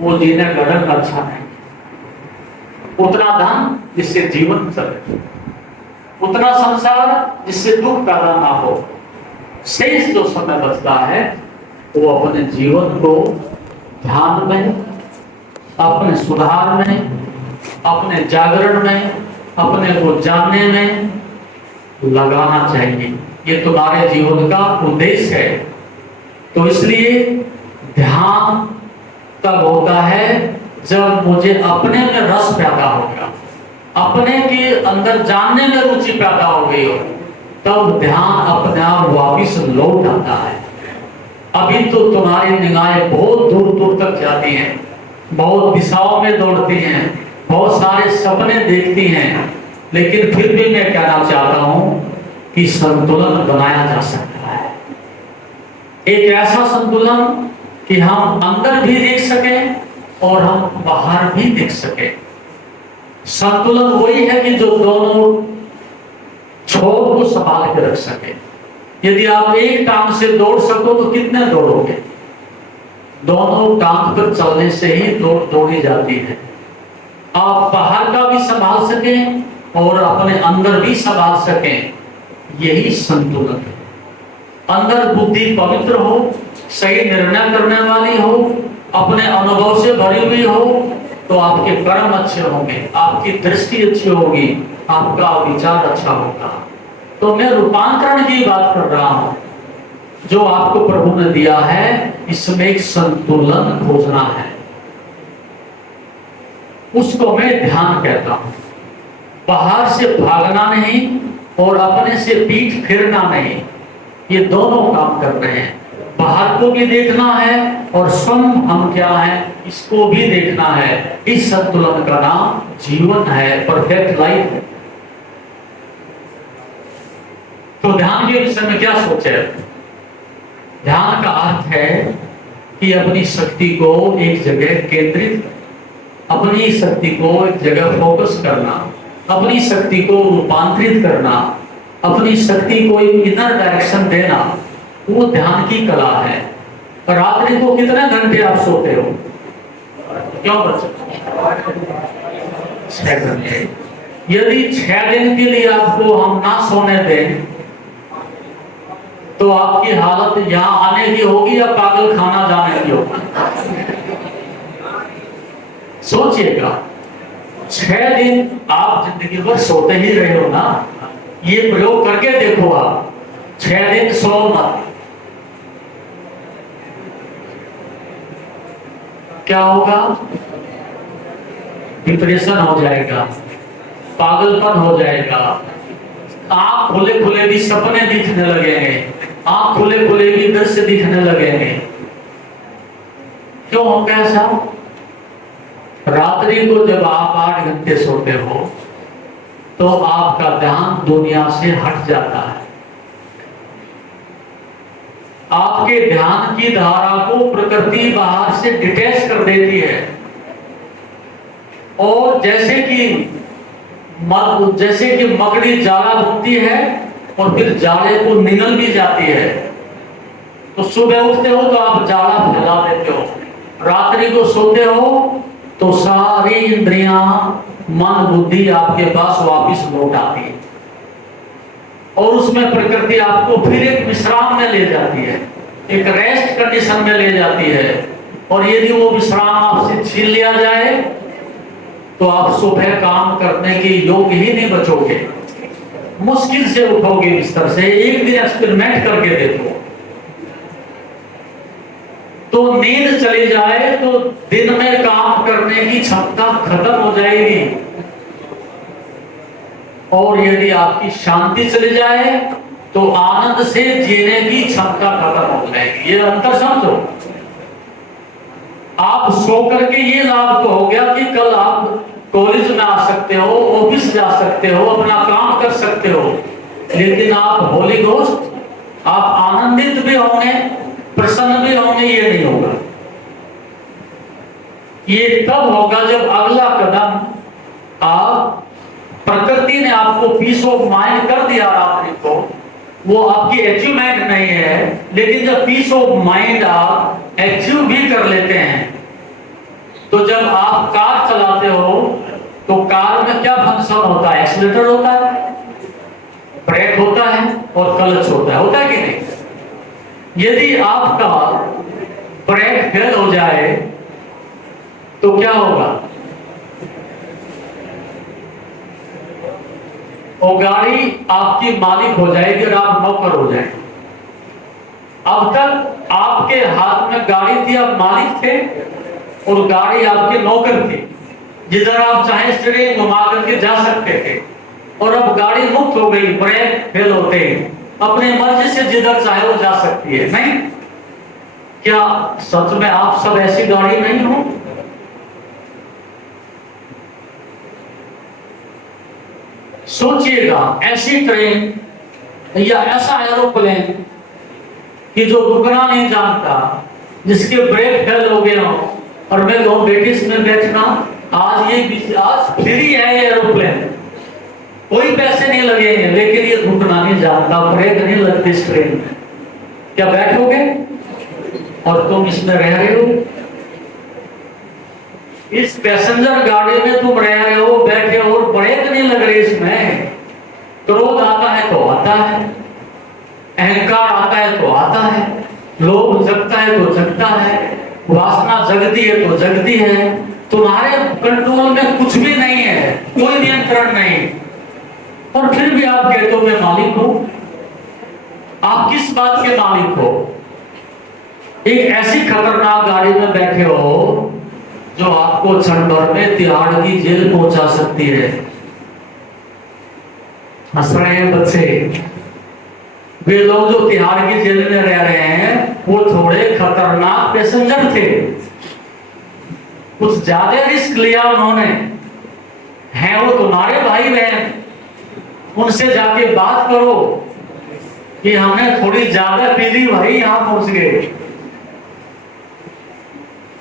वो जीने का ढंग अच्छा नहीं। उतना धन जिससे जीवन चले, उतना संसार जिससे दुख पैदा ना हो। शेष जो समय बचता है वो अपने जीवन को ध्यान में, अपने सुधार में, अपने जागरण में, अपने को जानने में लगाना चाहिए। ये तुम्हारे जीवन का उद्देश्य है। तो इसलिए ध्यान तब होता है जब मुझे अपने में रस पैदा हो गया, अपने के अंदर जानने में रुचि पैदा हो गई हो, तब ध्यान अपने आप वापिस लौट आता है। अभी तो तुम्हारी निगाहें बहुत दूर दूर तक जाती हैं, बहुत दिशाओं में दौड़ती हैं, बहुत सारे सपने देखती हैं, लेकिन फिर भी मैं कहना चाहता हूं कि संतुलन बनाया जा सकता है। एक ऐसा संतुलन कि हम अंदर भी देख सकें और हम बाहर भी देख सकें। संतुलन वही है कि जो दोनों छोर को संभाल के रख सके। यदि आप एक टांग से दौड़ सको तो कितने दौड़ोगे? दोनों टांग पर चलने से ही दौड़ी जाती है। आप बाहर का भी संभाल सकें और अपने अंदर भी संभाल सकें, यही संतुलन है। अंदर बुद्धि पवित्र हो, सही निर्णय करने वाली हो, अपने अनुभव से भरी हुई हो, तो आपके कर्म अच्छे होंगे, आपकी दृष्टि अच्छी होगी, आपका विचार अच्छा होगा। तो मैं रूपांतरण की बात कर रहा हूं। जो आपको प्रभु ने दिया है इसमें एक संतुलन खोजना है, उसको मैं ध्यान कहता हूं। बाहर से भागना नहीं और अपने से पीठ फेरना नहीं, ये दोनों काम कर रहे हैं। बाहर को भी देखना है और स्वयं हम क्या है इसको भी देखना है। इस संतुलन का नाम जीवन है, परफेक्ट लाइफ है। तो ध्यान के विषय में क्या सोचे? ध्यान का अर्थ है कि अपनी शक्ति को एक जगह केंद्रित, अपनी शक्ति को एक जगह फोकस करना, अपनी शक्ति को रूपांतरित करना, अपनी शक्ति को एक इनर डायरेक्शन देना, वो ध्यान की कला है। रात्रि को कितने घंटे आप सोते हो? क्यों बच्चे? 6 घंटे। यदि 6 दिन के लिए आपको हम ना सोने दें तो आपकी हालत यहां आने की होगी या पागल खाना जाने की होगी? सोचिएगा। 6 दिन आप जिंदगी भर सोते ही रहे हो ना, ये प्रयोग करके देखो आप। 6 दिन सो मत, क्या होगा? डिप्रेशन हो जाएगा, पागलपन हो जाएगा, आंख खुले खुले भी सपने दिखने लगेंगे, आंख खुले खुले भी दृश्य दिखने लगेंगे। क्यों होगा ऐसा? रात्रि को जब आप 8 घंटे सोते हो तो आपका ध्यान दुनिया से हट जाता है। आपके ध्यान की धारा को प्रकृति बाहर से डिटैच कर देती है, और जैसे कि मकड़ी जाला बुनती है और फिर जाले को निगल भी जाती है, तो सुबह उठते हो तो आप जाला फैला देते हो, रात्रि को सोते हो तो सारी इंद्रियां, मन, बुद्धि आपके पास वापस लौट आती है, और उसमें प्रकृति आपको फिर एक विश्राम में ले जाती है, एक रेस्ट कंडीशन में ले जाती है। और यदि वो विश्राम आपसे छीन लिया जाए तो आप सुबह काम करने के योग्य ही नहीं बचोगे, मुश्किल से उठोगे बिस्तर से। एक दिन एक्सपेरिमेंट करके देखो, तो नींद चली जाए तो दिन में काम करने की क्षमता खत्म हो जाएगी, और यदि आपकी शांति चली जाए तो आनंद से जीने की क्षमता खत्म हो जाएगी। ये अंतर समझो। आप सो करके ये लाभ तो हो गया कि कल आप कॉलेज में आ सकते हो, ऑफिस जा सकते हो, अपना काम कर सकते हो, लेकिन आप होली घोस्ट, आप आनंदित भी होंगे, प्रसन्न भी होंगे, ये नहीं होगा। ये तब होगा जब अगला कदम आप, प्रकृति ने आपको पीस ऑफ माइंड कर दिया रात्रि को, वो आपकी अचीवमेंट नहीं है, लेकिन जब पीस ऑफ माइंड आप अचीव भी कर लेते हैं, तो जब आप कार चलाते हो तो कार में क्या फंक्शन होता है? एक्सीलेटर होता है, ब्रेक होता है और क्लच होता है कि नहीं? यदि आपका ब्रेक फेल हो जाए तो क्या होगा? वो गाड़ी आपकी मालिक हो जाएगी और आप नौकर हो जाएंगे। अब तक आपके हाथ में गाड़ी थी, आप मालिक थे, और गाड़ी आपके नौकर थी, जिधर आप चाहे स्टीयरिंग घुमा करके जा सकते थे, और अब गाड़ी मुक्त हो गई, ब्रेक फेल होते ही अपने मर्जी से जिधर चाहे वो जा सकती है, नहीं? क्या सच में आप सब ऐसी गाड़ी नहीं हो? सोचिएगा, ऐसी ट्रेन या ऐसा एरोप्लेन कि जो रुकना नहीं जानता, जिसके ब्रेक फेल हो गए हो, और मैं कहूं बेटी इसमें बैठना, आज फ्री है ये एरोप्लेन, कोई पैसे नहीं लगेंगे, लेकिन ये रुकना नहीं जानता, ब्रेक नहीं लगती इस ट्रेन में, क्या बैठोगे? और तुम इसमें रह रहे हो, इस पैसेंजर गाड़ी में तुम रह रहे हो, बैठे हो, और ब्रेक नहीं लग रही इसमें। क्रोध आता है तो आता है, अहंकार आता है तो आता है, लोभ जगता है तो जगता है, वासना जगती है तो जगती है। तुम्हारे कंट्रोल में कुछ भी नहीं है, कोई नियंत्रण नहीं, और फिर भी आप कहते हो मैं मालिक हूं। आप किस बात के मालिक हो? एक ऐसी खतरनाक गाड़ी में बैठे हो जो आपको क्षण भर में तिहाड़ की जेल पहुंचा सकती है। हंस रहे हैं बच्चे। वे लोग जो तिहाड़ की जेल में रह रहे हैं वो थोड़े खतरनाक पैसेंजर थे, कुछ ज्यादा रिस्क लिया उन्होंने, हैं वो तुम्हारे भाई बहन, उनसे जाके बात करो कि हमने थोड़ी ज्यादा पी ली भाई, यहां पहुंच गए,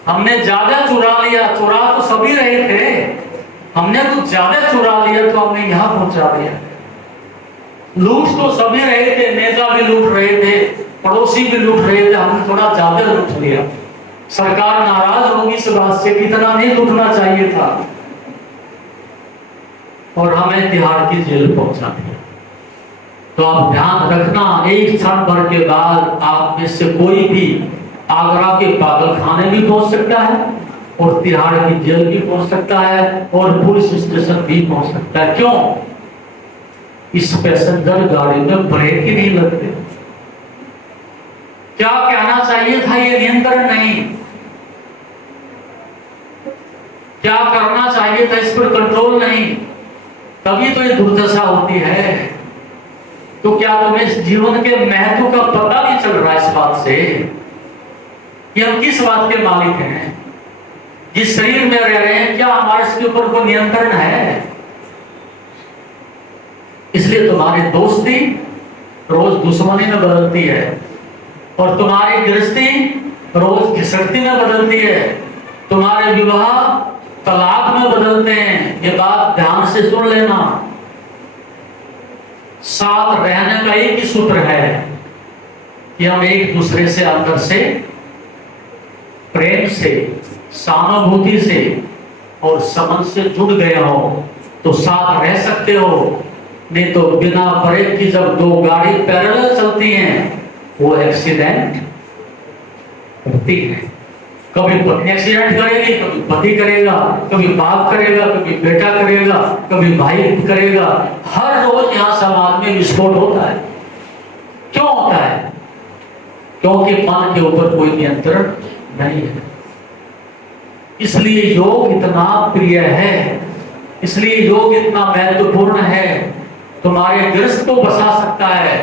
हमने ज्यादा चुरा लिया, चुरा तो सभी रहे थे, हमने कुछ ज्यादा चुरा लिया तो हमने यहां पहुंचा दिया। लूट तो सभी रहे थे, नेता भी लूट रहे थे, पड़ोसी भी लूट रहे थे, हमने थोड़ा ज्यादा लूट लिया। सरकार नाराज होगी इस बात से, कितना नहीं लूटना चाहिए था, और हमें तिहाड़ की जेल पहुंचा दिया। तो आप ध्यान रखना, एक क्षण भर के बाद आप में से कोई भी आगरा के पागल खाने भी पहुंच सकता है, और तिहाड़ की जेल भी पहुंच सकता है, और पुलिस स्टेशन भी पहुंच सकता है। क्यों? इस पैसेंजर गाड़ी में ब्रेक ही नहीं लगते। क्या कहना चाहिए था? ये नियंत्रण नहीं, क्या करना चाहिए था, इस पर कंट्रोल नहीं, तभी तो ये दुर्दशा होती है। तो क्या तुम्हें इस जीवन के महत्व का पता नहीं चल रहा इस बात से कि हम किस बात के मालिक हैं? जिस शरीर में रह रहे हैं, क्या हमारे इसके ऊपर कोई नियंत्रण है? इसलिए तुम्हारी दोस्ती रोज दुश्मनी में बदलती है और तुम्हारी गृहस्थी रोज घिसटती में बदलती है, तुम्हारे विवाह तलाक में बदलते हैं। ये बात ध्यान से सुन लेना। साथ रहने का एक ही सूत्र है कि हम एक दूसरे से अंदर से प्रेम से, सहानुभूति से और समझ से जुड़ गए हो तो साथ रह सकते हो, नहीं तो बिना ब्रेक की जब दो गाड़ी पैरेलल चलती हैं वो एक्सीडेंट होती है। कभी पत्नी एक्सीडेंट करेगी, कभी पति करेगा, कभी बाप करेगा, कभी बेटा करेगा, कभी भाई करेगा। हर रोज यहाँ समाज में विस्फोट होता है। क्यों होता है? क्योंकि मन के ऊपर कोई नियंत्रण नहीं है। इसलिए योग इतना प्रिय है, इसलिए योग इतना महत्वपूर्ण है। तुम्हारे गृहस्थ को बसा सकता है,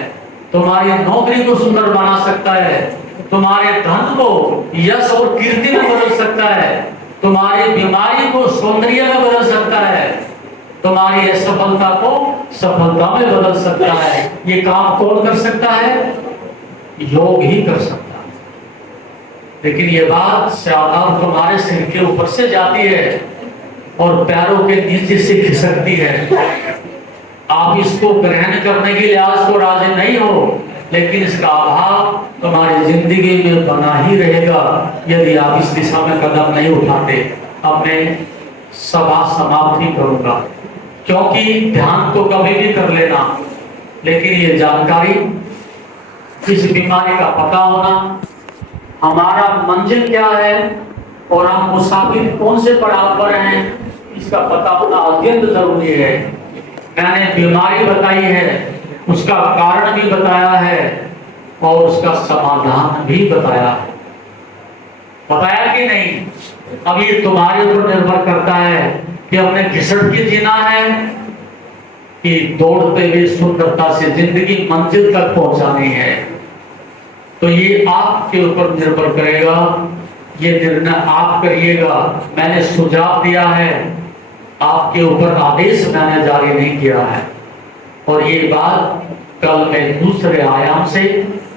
तुम्हारी नौकरी को सुंदर बना सकता है, तुम्हारे धन को यश और कीर्ति में बदल सकता है, तुम्हारी बीमारी को सौंदर्य में बदल सकता है, तुम्हारी असफलता को सफलता में बदल सकता है। ये काम कौन कर सकता है? योग ही कर सकता है। लेकिन ये बात साधारण तुम्हारे सिर के ऊपर से जाती है और पैरों के नीचे से खिसकती है। आप इसको ग्रहण करने के लिए आज तो राजी नहीं हो, लेकिन इसका अभाव तुम्हारी जिंदगी में बना ही रहेगा यदि आप इस दिशा में कदम नहीं उठाते। अब मैं सभा समाप्त ही करूंगा, क्योंकि ध्यान तो कभी भी कर लेना, लेकिन ये जानकारी, इस बीमारी का पता होना, हमारा मंजिल क्या है और हम मुसाफिर कौन से पड़ाव पर हैं, इसका पता होना अत्यंत जरूरी है। मैंने बीमारी बताई है, उसका कारण भी बताया है और उसका समाधान भी बताया है। बताया कि नहीं? अब ये तुम्हारे ऊपर निर्भर करता है कि अपने घिसट के जीना है कि दौड़ते हुए सुंदरता से जिंदगी मंजिल तक पहुंचानी है। तो ये आपके ऊपर निर्भर करेगा, ये निर्णय आप करिएगा। मैंने सुझाव दिया है, आपके ऊपर आदेश मैंने जारी नहीं किया है। और ये बात कल मैं दूसरे आयाम से,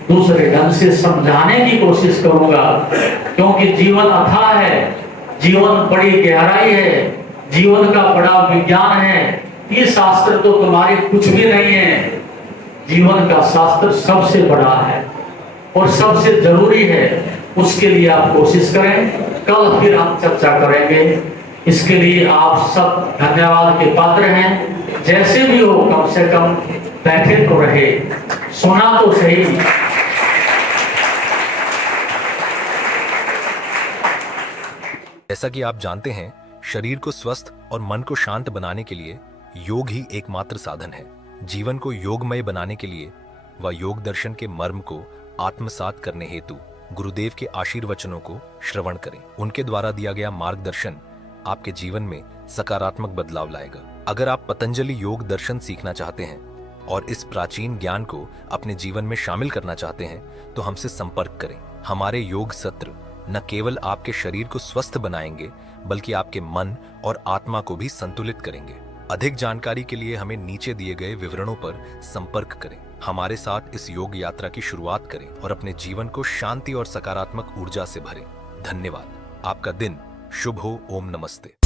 दूसरे ढंग से समझाने की कोशिश करूंगा, क्योंकि जीवन अथाह है, जीवन बड़ी गहराई है, जीवन का बड़ा विज्ञान है। ये शास्त्र तो तुम्हारे कुछ भी नहीं है, जीवन का शास्त्र सबसे बड़ा है और सबसे जरूरी है। उसके लिए आप कोशिश करें, कल फिर हम चर्चा करेंगे। इसके लिए आप सब धन्यवाद के पात्र हैं। जैसे भी हो, कम से कम बैठे तो रहे, सुना तो सही। जैसा कि आप जानते हैं, शरीर को स्वस्थ और मन को शांत बनाने के लिए योग ही एकमात्र साधन है। जीवन को योगमय बनाने के लिए व योग दर्शन के मर्म को आत्मसात करने हेतु गुरुदेव के आशीर्वचनों को श्रवण करें। उनके द्वारा दिया गया मार्गदर्शन आपके जीवन में सकारात्मक बदलाव लाएगा। अगर आप पतंजलि योग दर्शन सीखना चाहते हैं और इस प्राचीन ज्ञान को अपने जीवन में शामिल करना चाहते हैं तो हमसे संपर्क करें। हमारे योग सत्र न केवल आपके शरीर को स्वस्थ बनाएंगे बल्कि आपके मन और आत्मा को भी संतुलित करेंगे। अधिक जानकारी के लिए हमें नीचे दिए गए विवरणों पर संपर्क करें। हमारे साथ इस योग यात्रा की शुरुआत करें और अपने जीवन को शांति और सकारात्मक ऊर्जा से भरें। धन्यवाद। आपका दिन शुभ हो। ओम नमस्ते।